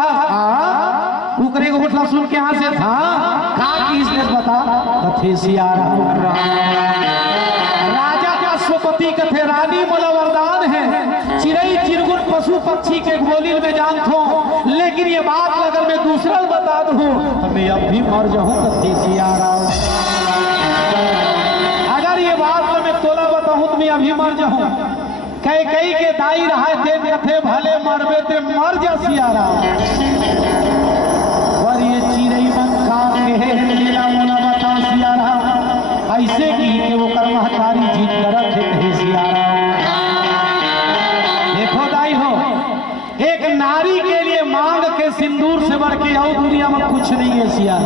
उकरे को उठला सुन के यहाँ से था कहा कि इसने बता कथे सिया राजा अश्वपति कथे रानी मोला वरदान है चिड़ई चिरगुन पशु पक्षी के बोली में जानथो लेकिन ये बात अगर मैं दूसरा बता दूं तो मैं अब भी मर जाऊं कथे सिया अगर ये बात मैं तोला बताऊं तो मैं अभी मर जाऊं कई के दाई रहा ते कथे भले मरबे ते मर जा सिया और ये चिड़ई बंका के लीला मोला बता सिया ऐसे की कि वो कर्महतारी जीत करत है सिया देखो दाई हो एक नारी के लिए मांग के सिंदूर से बढ़ के और दुनिया में कुछ नहीं है सिया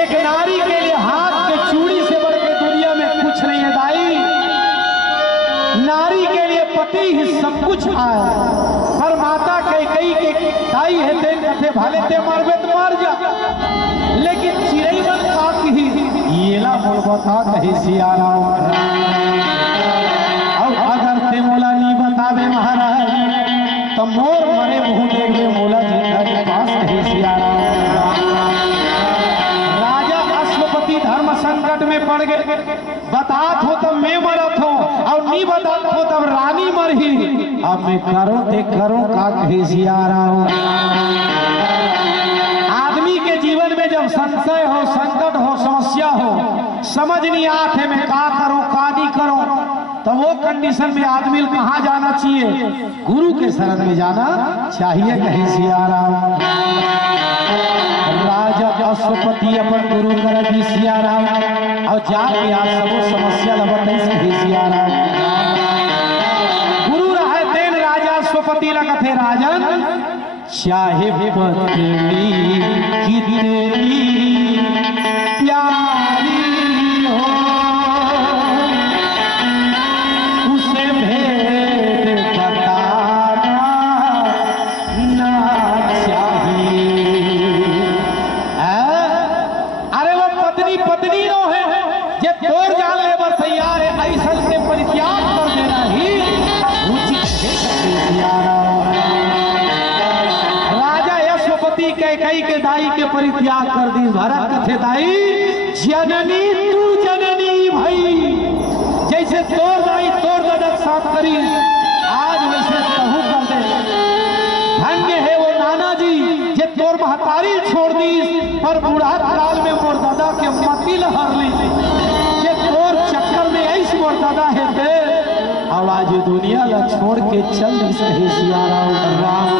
एक नारी के लिए हाथ के चूड़ी से बढ़ के दुनिया में कुछ नहीं है दाई नारी के लिए पति ही सब कुछ आए पर माता कई के दाई है ते कथे भाले ते मरबे तो मर जा लेकिन चिड़ई मन काक ही येला बोल बता कहे सिया और अगर ते मोला नहीं बतावे महाराज तो मोर मरे मुंह देखे मोला जिंदा के पास कहे सिया राजा अश्वपति धर्म संकट में पड़ गए बतात हो तब मैं मरत हो और नहीं बतात हो तब रानी मर ही अब मैं करो ते करो का कहे सिया आदमी के जीवन में जब संशय हो संकट हो समस्या हो समझ नहीं आते मैं का करूं का नहीं करूं तो वो कंडीशन में आदमी कहाँ जाना चाहिए गुरु के शरण में जाना चाहिए कहे सिया राजा अश्वपति अपन गुरु कर दी सिया और जाके आप सब समस्या लगते सिया गुरु रहे तेन राजा अश्वपति लगते राजन चाहे पत्नी कितनी प्यारी हो उसे भेद बताना ना चाहिए अरे वो पत्नी पत्नी नो है जे तोड़ जान ले बस तैयार है ऐसा से परित्याग कर देना ही उचित है कई के दाई के परित्याग कर दी भरत कथे दाई जननी तू जननी भाई जैसे तोड़ दाई तोड़ ददक साथ करी आज वैसे कहूँ कर दे धन्य है वो नाना जी जे तोड़ महतारी छोड़ दी पर बूढ़ा काल में मोर दादा के मती लहर ली जे तोड़ चक्कर में ऐसी मोर दादा है दे अब आज दुनिया ला छोड़ के चल दी सही सिया राम राम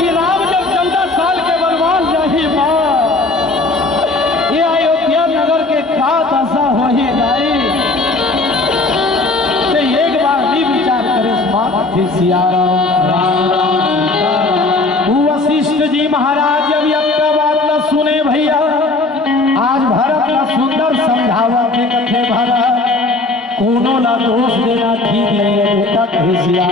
कि राम जब 14 साल के वनवास जाही ये अयोध्या नगर के का दशा हो ही जाई तो एक बार नहीं विचार करे सिया वशिष्ठ जी महाराज जब यह बात न सुने भैया आज भरत का सुंदर समझावा के कथे भरत कोनो ला दोष देना ठीक नहीं है बेटा कहे सिया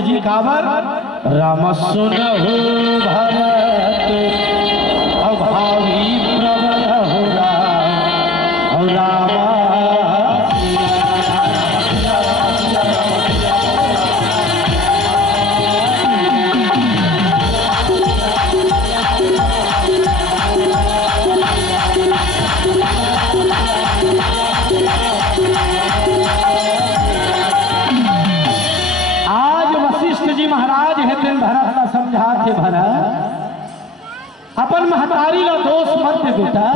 जी काबर राम सुनहु भरत अभावी प्रबल हो राम अपन महतारी ला दोष मत दे बेटा,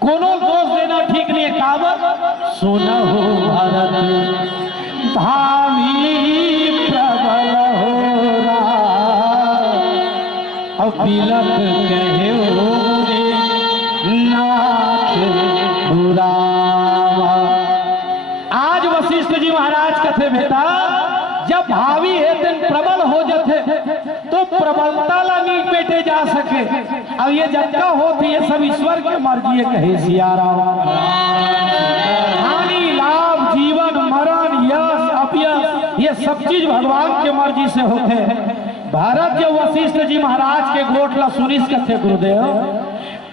कोनो दोष देना ठीक नहीं है। काबर सोना हो भारत धामी प्रबल हो अब बिलक कहे रे नाथ बुरावा। आज वशिष्ठ जी महाराज कथे बेटा, जब भावी है दिन प्रबल हो जाते तो प्रबलता ला नहीं बेटे जा सके। अब ये जब का होती है सब ईश्वर के मर्जी है। कहे सियाराम हानि लाभ जीवन मरण यश अपयश ये सब चीज भगवान के मर्जी से होते हैं। भारत जो वशिष्ठ जी महाराज के गोट ला सुनिस कथे गुरुदेव,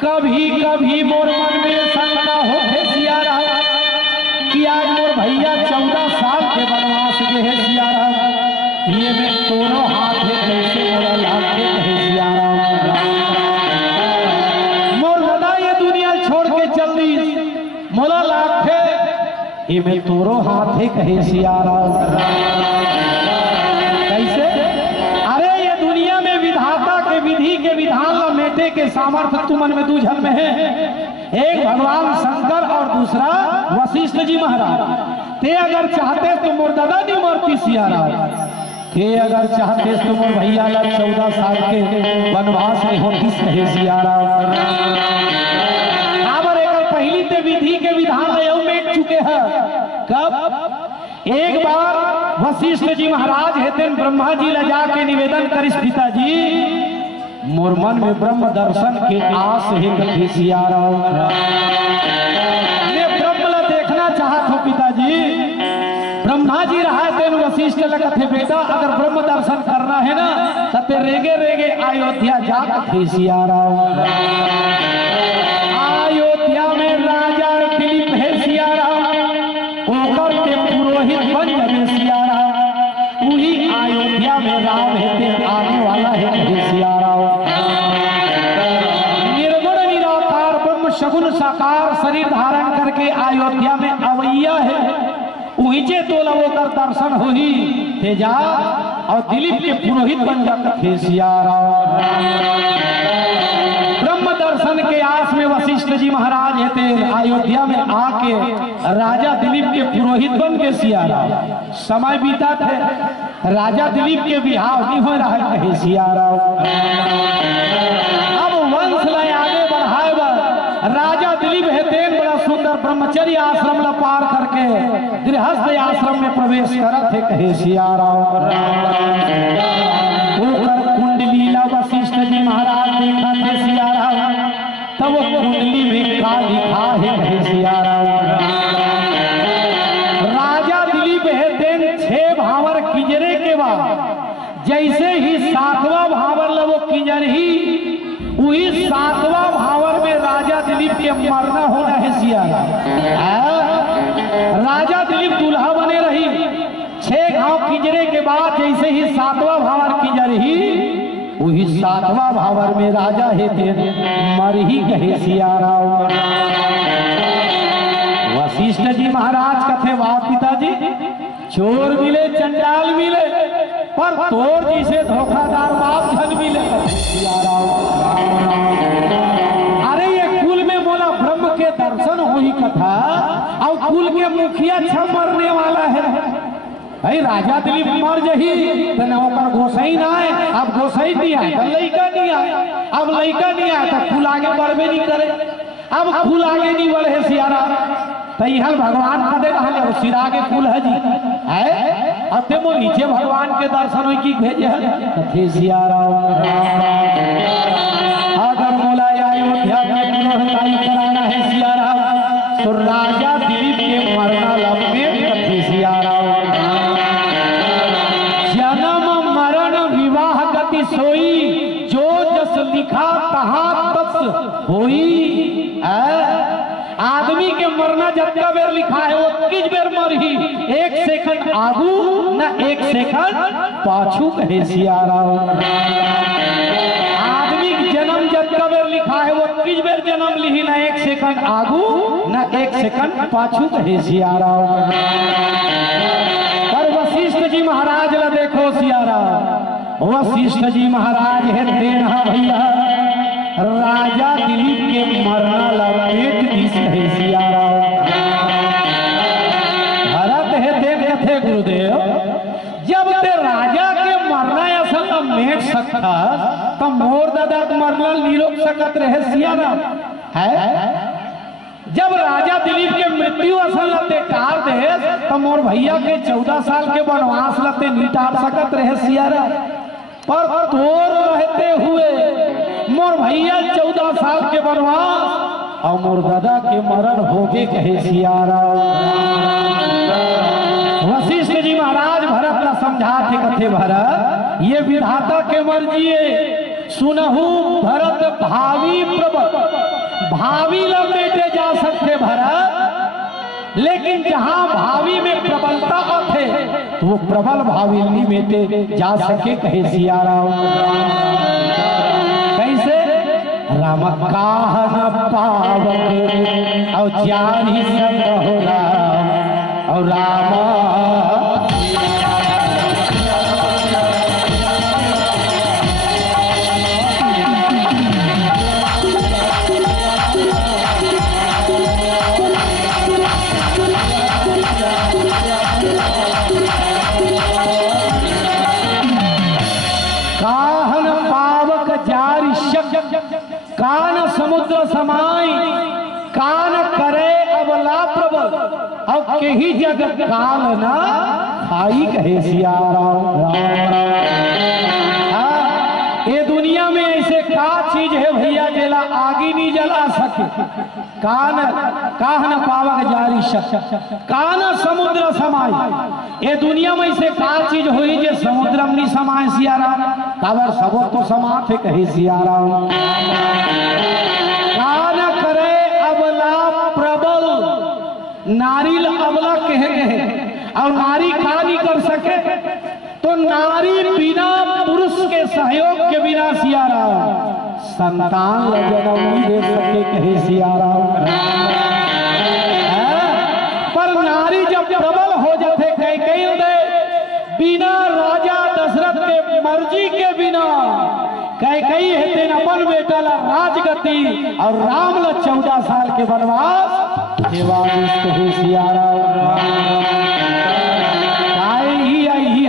कभी कभी मोर मन में शंका होते सियाराम कि आज मोर भैया 14 साल के वनवास गए है सियाराम, ये में दोनों हाथ है कैसे मोरा लागे कहे सियाराम। मोर दादा ये दुनिया छोड़ के चल दी मोला लागे, ये में दोनों हाथ है कहे सियाराम। कैसे? अरे ये दुनिया में विधाता के विधि के विधान ला मेटे के सामर्थ्य तुमन में दूझन में है। एक भगवान शंकर और दूसरा वशिष्ठ जी महाराज। ते अगर चाहते तो मोर दादा नहीं मरती सियाराम, ते अगर चाहते तो मोर भैया ला 14 साल के वनवास में होती कहे सियाराम। पहली ते विधि के विधान में चुके हैं। कब? एक बार वशिष्ठ जी महाराज हेते ब्रह्मा जी ला जाके निवेदन करिस, पिताजी मोर मन में ब्रह्म दर्शन के आस है कथे सियाराम। मैं ब्रह्म ला देखना चाहत हूँ पिताजी। ब्रह्मा जी रहा तेन वशिष्ठ ला कथे बेटा अगर ब्रह्म दर्शन करना है ना तो ते रेगे रेगे अयोध्या जा कथे सियाराम। अयोध्या में राजा दिलीप है सियाराम, ओकर के पुरोहित बन जावे सियाराम। वही अयोध्या में राम है ते आने वाला है कहे सियाराम। निर्गुण निराकार ब्रह्म सगुण साकार शरीर धारण करके अयोध्या में अवैया है। उहिजे तोला होकर दर्शन होही थे जा और दिलीप के पुरोहित बन जा कथे सियाराम। ब्रह्म दर्शन के आस में वशिष्ठ जी महाराज हेते अयोध्या में आके राजा दिलीप के पुरोहित बन के सियाराम। समय बीता थे, राजा दिलीप के बिहाव नहीं हो रहा है कहे सियाराम। अब वंश ला आगे बढ़ाए राजा दिलीप हेतेन बड़ा सुंदर ब्रह्मचर्य आश्रम ला पार करके गृहस्थ आश्रम में प्रवेश करत है कहे सियाराम। कुंडली ला वशिष्ठ जी महाराज देखा थे सियाराम, तब वो कुंडली में का लिखा है कहे सियाराम। राजा दिलीप हेतेन 6 भावर किजरे के बाद जैसे ही 7वां भावर ला वो किजर ही वही 7वां भावर में राजा दिलीप के मरना होना है सियाराम। राजा दिलीप दूल्हा बने रही 6 घाव किजरे के बाद जैसे ही 7वां भावर किजर ही वही 7वां भावर में राजा हेते मर ही गए सियाराम। वशिष्ठ जी महाराज कथे वाह पिताजी, चोर मिले चंडाल मिले पर तोर जैसे धोखादार बाप धन मिले सियाराम। अरे ये कुल में बोला ब्रह्म के दर्शन हो ही कथा और कुल के मुखिया छ मरने वाला है। भाई राजा दिलीप मर जही तो नौकर गोसाई ना आए, अब गोसाई नहीं आए तो लड़का नहीं आए, अब लड़का नहीं आए तो कुल आगे बढ़वे नहीं करे, अब कुल आगे नहीं बढ़े सियाराम। तो यहाँ भगवान का दे रहा है सिरा के कुल है जी है अब ते मो नीचे भगवान के दर्शन हुई की भेजे है कथे सियाराम। अगर मोला अयोध्या में पुनर्ताई कराना है सियाराम तो राजा दिलीप के मरना लंबे कथे सियाराम। जन्म मरण विवाह गति सोई जो जस लिखा तहां तस होई। आदमी के मरना जब बेर लिखा है वो किस बेर मर ही, 1 सेकंड आगू न 1 सेकंड पाछू कहे सियाराम। आदमी के जन्म जब बेर लिखा है वो किस बेर जन्म ली न 1 सेकंड आगू न 1 सेकंड पाछू कहे सियाराम। पर वशिष्ठ जी महाराज ला देखो सियाराम, वशिष्ठ जी महाराज है देना भैया राजा दिलीप के मरना लपेट दी सहे सिया राम। भरत है देख थे गुरुदेव, जब ते राजा के मरना असल मेट सकता तो मोर दादा के मरना नीरोक सकत रहे सिया राम है। जब राजा दिलीप के मृत्यु असल लते कार दे तो मोर भैया के 14 साल के वनवास लते निटार सकत रहे सिया राम। पर तोर रहते हुए मोर भैया 14 साल के वनवास और मोर दादा के मरण होगे कहे सिया राम। वशिष्ठ जी महाराज भरत ला समझाते कथे भरत ये विधाता के मर्जी है, सुनहु भरत भावी प्रबल, भावी लपेटे जा सकते भरत, लेकिन जहां भावी में प्रबलता थे तो वो प्रबल भावी नहीं मेटे जा सके कहे सिया राम। कैसे राम काहन पावक और जानी सब हो राम और राम कान समुद्र समाई, कान करे अबला प्रबल और कही जग काल ना खाई कहे सिया राम। ये दुनिया में ऐसे का चीज है भैया जेला आगी नहीं जला सके। कान पावक जारी शक, कान समुद्र समाई, ये दुनिया में ऐसे का चीज हुई जे समुद्र में नहीं समाए सिया राम। काबर सबो तो समाते कहे सिया राम। कान करे अबला प्रबल, नारी अबला कहे और नारी का नहीं कर सके तो नारी बिना पुरुष के सहयोग के बिना सिया राम संतान जन्म नहीं दे सके कहे सिया राम। पर नारी जब प्रबल हो जाते कई दे बिना राजा दशरथ के मर्जी के बिना कई हेते अपन बेटा ला राजगति और राम ला 14 साल के वनवास कहे सिया राम।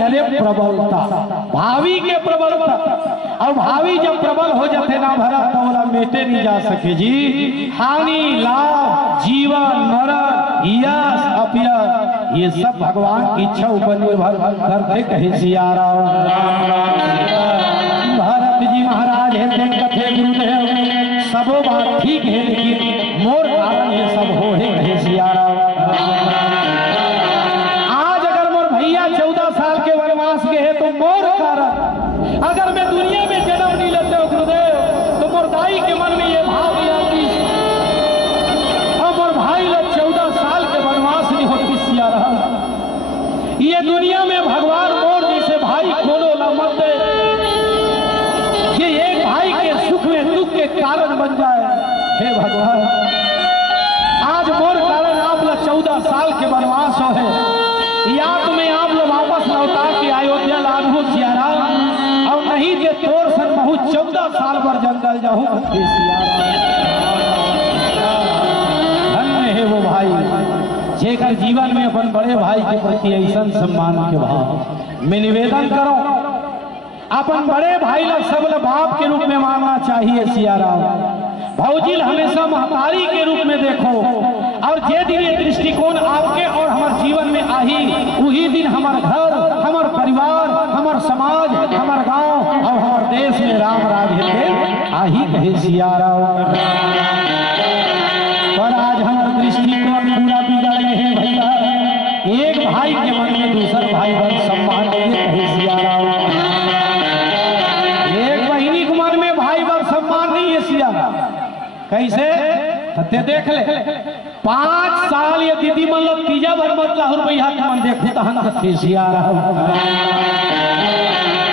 हरे प्रबलता भावी के प्रबलता और भावी जब प्रबल हो जाते ना भरत तो बोला मेटे नहीं जा सके जी। हानि लाभ जीवन मरण यश अपयश ये सब भगवान की इच्छा ऊपर निर्भर करते कहे सिया राम। भरत जी महाराज है कथे गुरुदेव सबो बात ठीक है लेकिन मोर कारण ये सब हो है कहे सिया राम। तो मोर कारण अगर मैं दुनिया में जन्म नहीं लेते हो गुरुदेव तो मोर दाई के मन में ये भाव नहीं आती और मोर भाई लोग 14 साल के वनवास नहीं होती सिया रहा। ये दुनिया में भगवान मोर जैसे भाई खोलो ला मत दे, ये एक भाई के सुख में दुख के कारण बन जाए। हे भगवान आज मोर कारण आप लोग 14 साल के वनवास हो है या तुम्हें आप लोग वापस लौटा के अयोध्या लादू सिया राम और नहीं के तोर सन बहु 14 साल पर जंगल जाहू सिया राम। धन्य है वो भाई जेकर जीवन में अपन बड़े भाई के प्रति ऐसा सम्मान के भाव। मैं निवेदन करो अपन बड़े भाई लोग सब लोग बाप के रूप में मानना चाहिए सिया राम। भौजिल हमेशा महतारी के रूप में देखो और जे दिन ये दृष्टिकोण आपके और हमारे जीवन में आई वही दिन हमारे घर हमारे परिवार हमारे समाज हमारे गांव और हमारे देश में राम राज्य आही कहे सिया राम। पर आज हमारे दृष्टिकोण पूरा बिगड़ गए हैं भैया। एक भाई के मन में दूसरा भाई बन सम्मान कहे सिया राम। एक बहिनी के मन में भाई बन सम्मान नहीं है सिया राम। कैसे ते देख ले 5 साल ये दीदी मन लोग तीजा भर मत लाहौर भैया के मन देखो तहन सिया राम।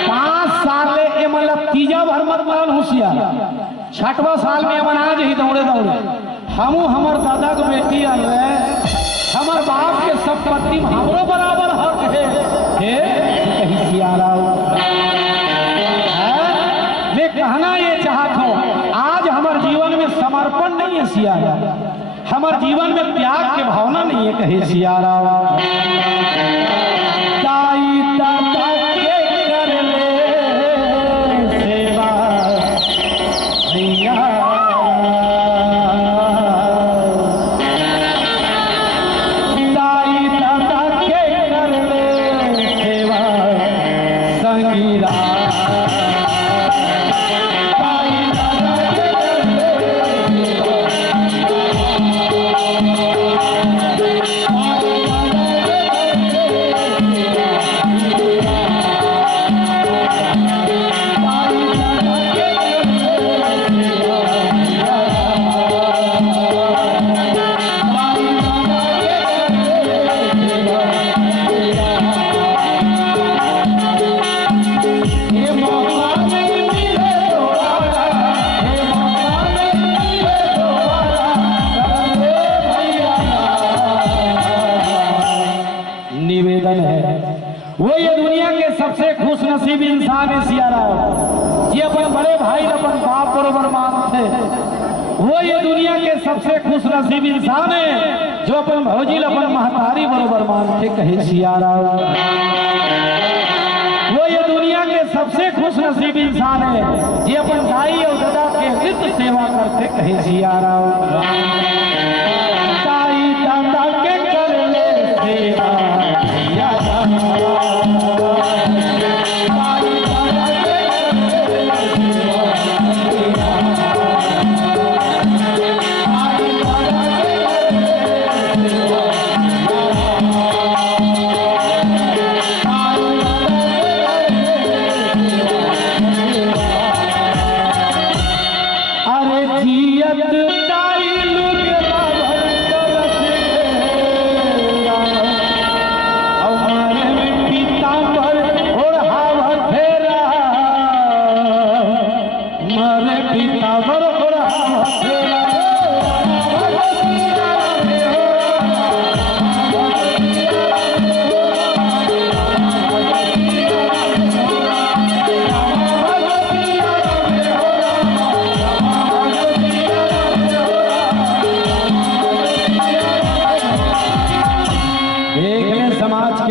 5 साल ले ए मतलब तीजा भर मत मान होशिया 6वां साल में मन आज ही दौड़े दौड़े हमू हमर दादा के बेटी आल हमर बाप के संपत्ति हमरो बराबर हक है कही सिया राम। मैं कहना ये चाहत हूँ आज हमारे समर्पण नहीं है सिया राम, हमारे जीवन में त्याग के भावना नहीं है, कहे सिया राम। दाई दादा के कर ले सेवा भैया, दाई दादा के कर ले सेवा संगीरा, निवेदन है वो ये दुनिया के सबसे खुश नसीब इंसान है सिया राम, ये अपन बड़े भाई अपन बाप बरोबर मानते, वो ये दुनिया के सबसे खुश नसीब इंसान है जो अपन भौजील अपन महतारी बरोबर मानते, कहे सिया राम। वो ये दुनिया के सबसे खुश नसीब इंसान है ये अपन दाई और दादा के नित्य सेवा करते, कहे सिया राम। दाई दादा के कर ले सेवा या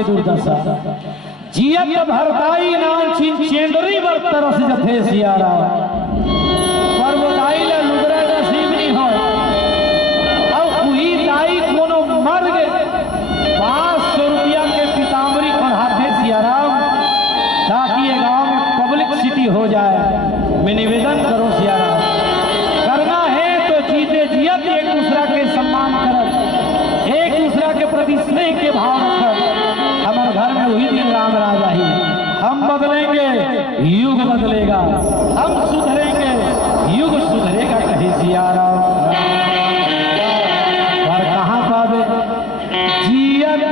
दुर्दशा जियत भरताई नाम चेंदरी बर तरस जथे सिया राम, पर वो दाई ले लुदरा नसीब नहीं हो, अब वही दाई कोनो मर गए 500 रुपया के पीताम्बरी पढ़ाते सिया राम, ताकि ये गांव में पब्लिसिटी हो जाए। मैं निवेदन करो सिया राम, करना है तो जीते जियत एक दूसरा के सम्मान कर, एक दूसरा के प्रति स्नेह के भाव रख, हमारे घर में वही दिन राम राज आई, हम बदलेंगे युग बदलेगा, हम सुधरेंगे युग सुधरेगा, कहे सिया राम। पर कहाँ पावे जियत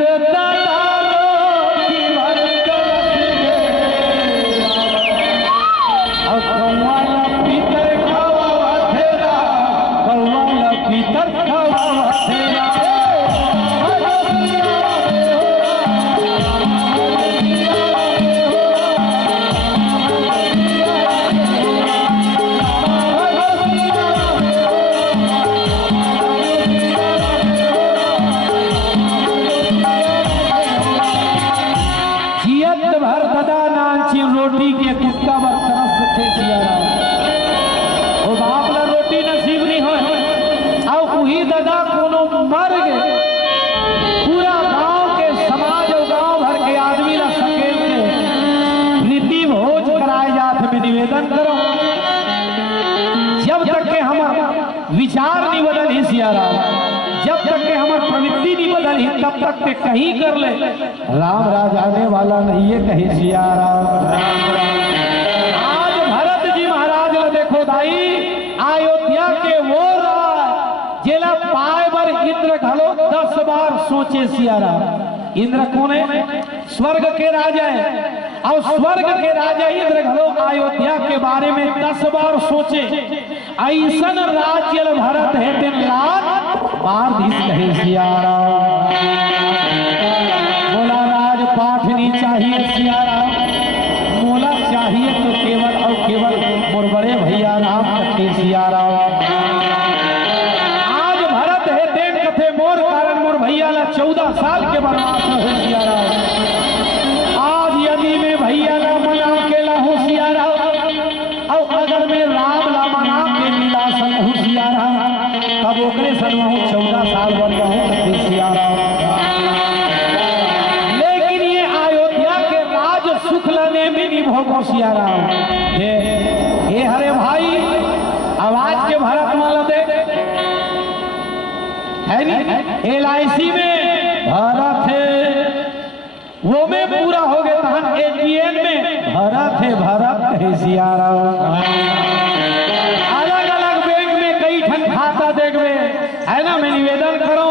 रोटी के कुत्ता बर तरस थे सिया राम, वो बाप ला रोटी नसीब नहीं हो, और वही दादा कोनो मर गए, पूरा गांव के समाज और गांव भर के आदमी ला सकेल के नीति भोज कराए जाते। में निवेदन करो जब तक के हमारा विचार नहीं बदल ही सिया राम, जब तक के हमारी प्रवृत्ति नहीं बदल ही तब तक के कहीं कर ले राम राज आने वाला नहीं है, कहे सिया राम। आज भरत जी महाराज ने देखो दाई अयोध्या के वो राज जेला पाए बर इंद्र घलो 10 बार सोचे सिया राम। इंद्र कौन है? स्वर्ग के राजा है, और स्वर्ग के राजा इंद्र घलो अयोध्या के बारे में 10 बार सोचे। ऐसन राज्य भरत है दिन रात पारधीस कहे सिया राम। बोला राजपाठ नहीं चाहिए सिया राम, मोला चाहिए तो केवल और केवल मोर बड़े भैया राम कहे सिया राम। 14 साल के वनवास में होशियारा। आज यदि मैं भैया ना मना के ला होशियारा और अगर मैं राम ला मना के मिला संग होशियारा तब ओकरे संग 14 साल बन रहूं होशियारा। लेकिन ये अयोध्या के राज सुख लेने में नहीं भोग होशियारा। ये हरे भाई आवाज के भरत माला दे है नहीं LIC में भरत है वो में पूरा हो गया तहन ATM में भरत है सियारा। अलग अलग बैंक में कई ठन खाता देखबे है ना। मैं निवेदन करो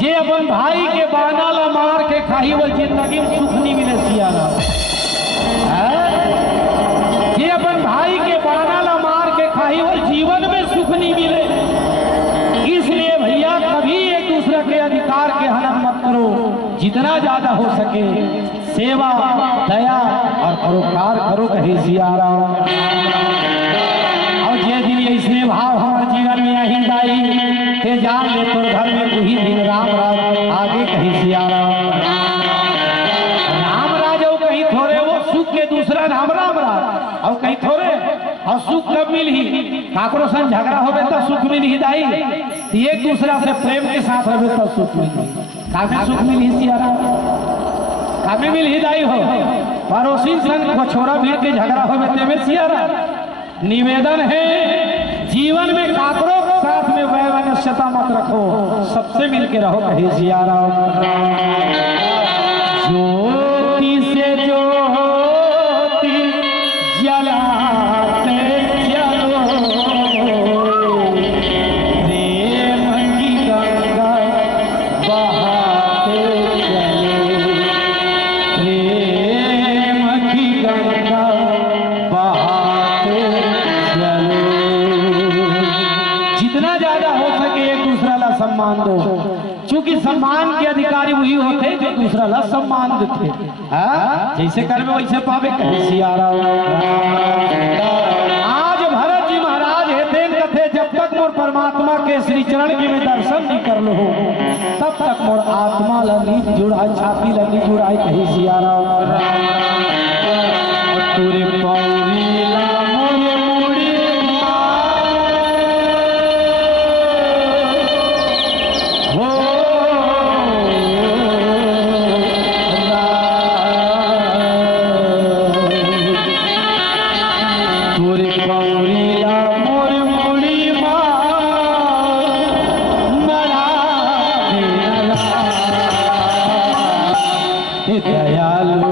जे अपन भाई के बाना ला मार के खाई वो जिंदगी में सुख नहीं मिले सियारा। जे अपन भाई के बाना ला मार के खाई वो जीवन में सुख नहीं मिले। इसलिए भैया कभी एक दूसरे के अधिकार के हनन मत करो। जितना ज्यादा हो सके सेवा दया और परोपकार करो कहे सियारा। और जे दिन ऐसे भाव हमारे जीवन में यही दाई ते जान ले तो घर में वही दिन राम राज आगे कहे सियारा। राम राज और कहीं थोड़े वो सुख के दूसरा नाम राम राज और कहीं थोड़े और सुख कब मिली काकरो संग झगड़ा होवे तो सुख मिली दाई। एक दूसरा से प्रेम के साथ रहे तो सुख मिली। काफी सुख मिली सियारा काफी मिली दाई हो। पड़ोसी संग छोरा भीड़ के झगड़ा होवे तेवे सियारा। निवेदन है जीवन में काकरो के साथ में वैमनस्यता मत रखो। सबसे मिलके रहो कहे सियारा। ज्योति से ज्योति जलाते चलो प्रेम की गंगा बहाते चलो प्रेम की गंगा बहाते चलो। जितना ज्यादा हो सके एक दूसरा ला सम्मान दो क्योंकि सम्मान के अधिकारी वही होते जो दूसरा ला सम्मान देते। जैसे करवे वैसे पावे कहे सियारा। आज भरत जी महाराज हेते कथे जब तक मोर परमात्मा के श्री चरण के में दर्शन नहीं कर लो तब तक मोर आत्मा लनी जुड़ा छाती लनी जुड़ाई कहे सियारा। तुरे पौरी ला मोरे मुड़ी दयालु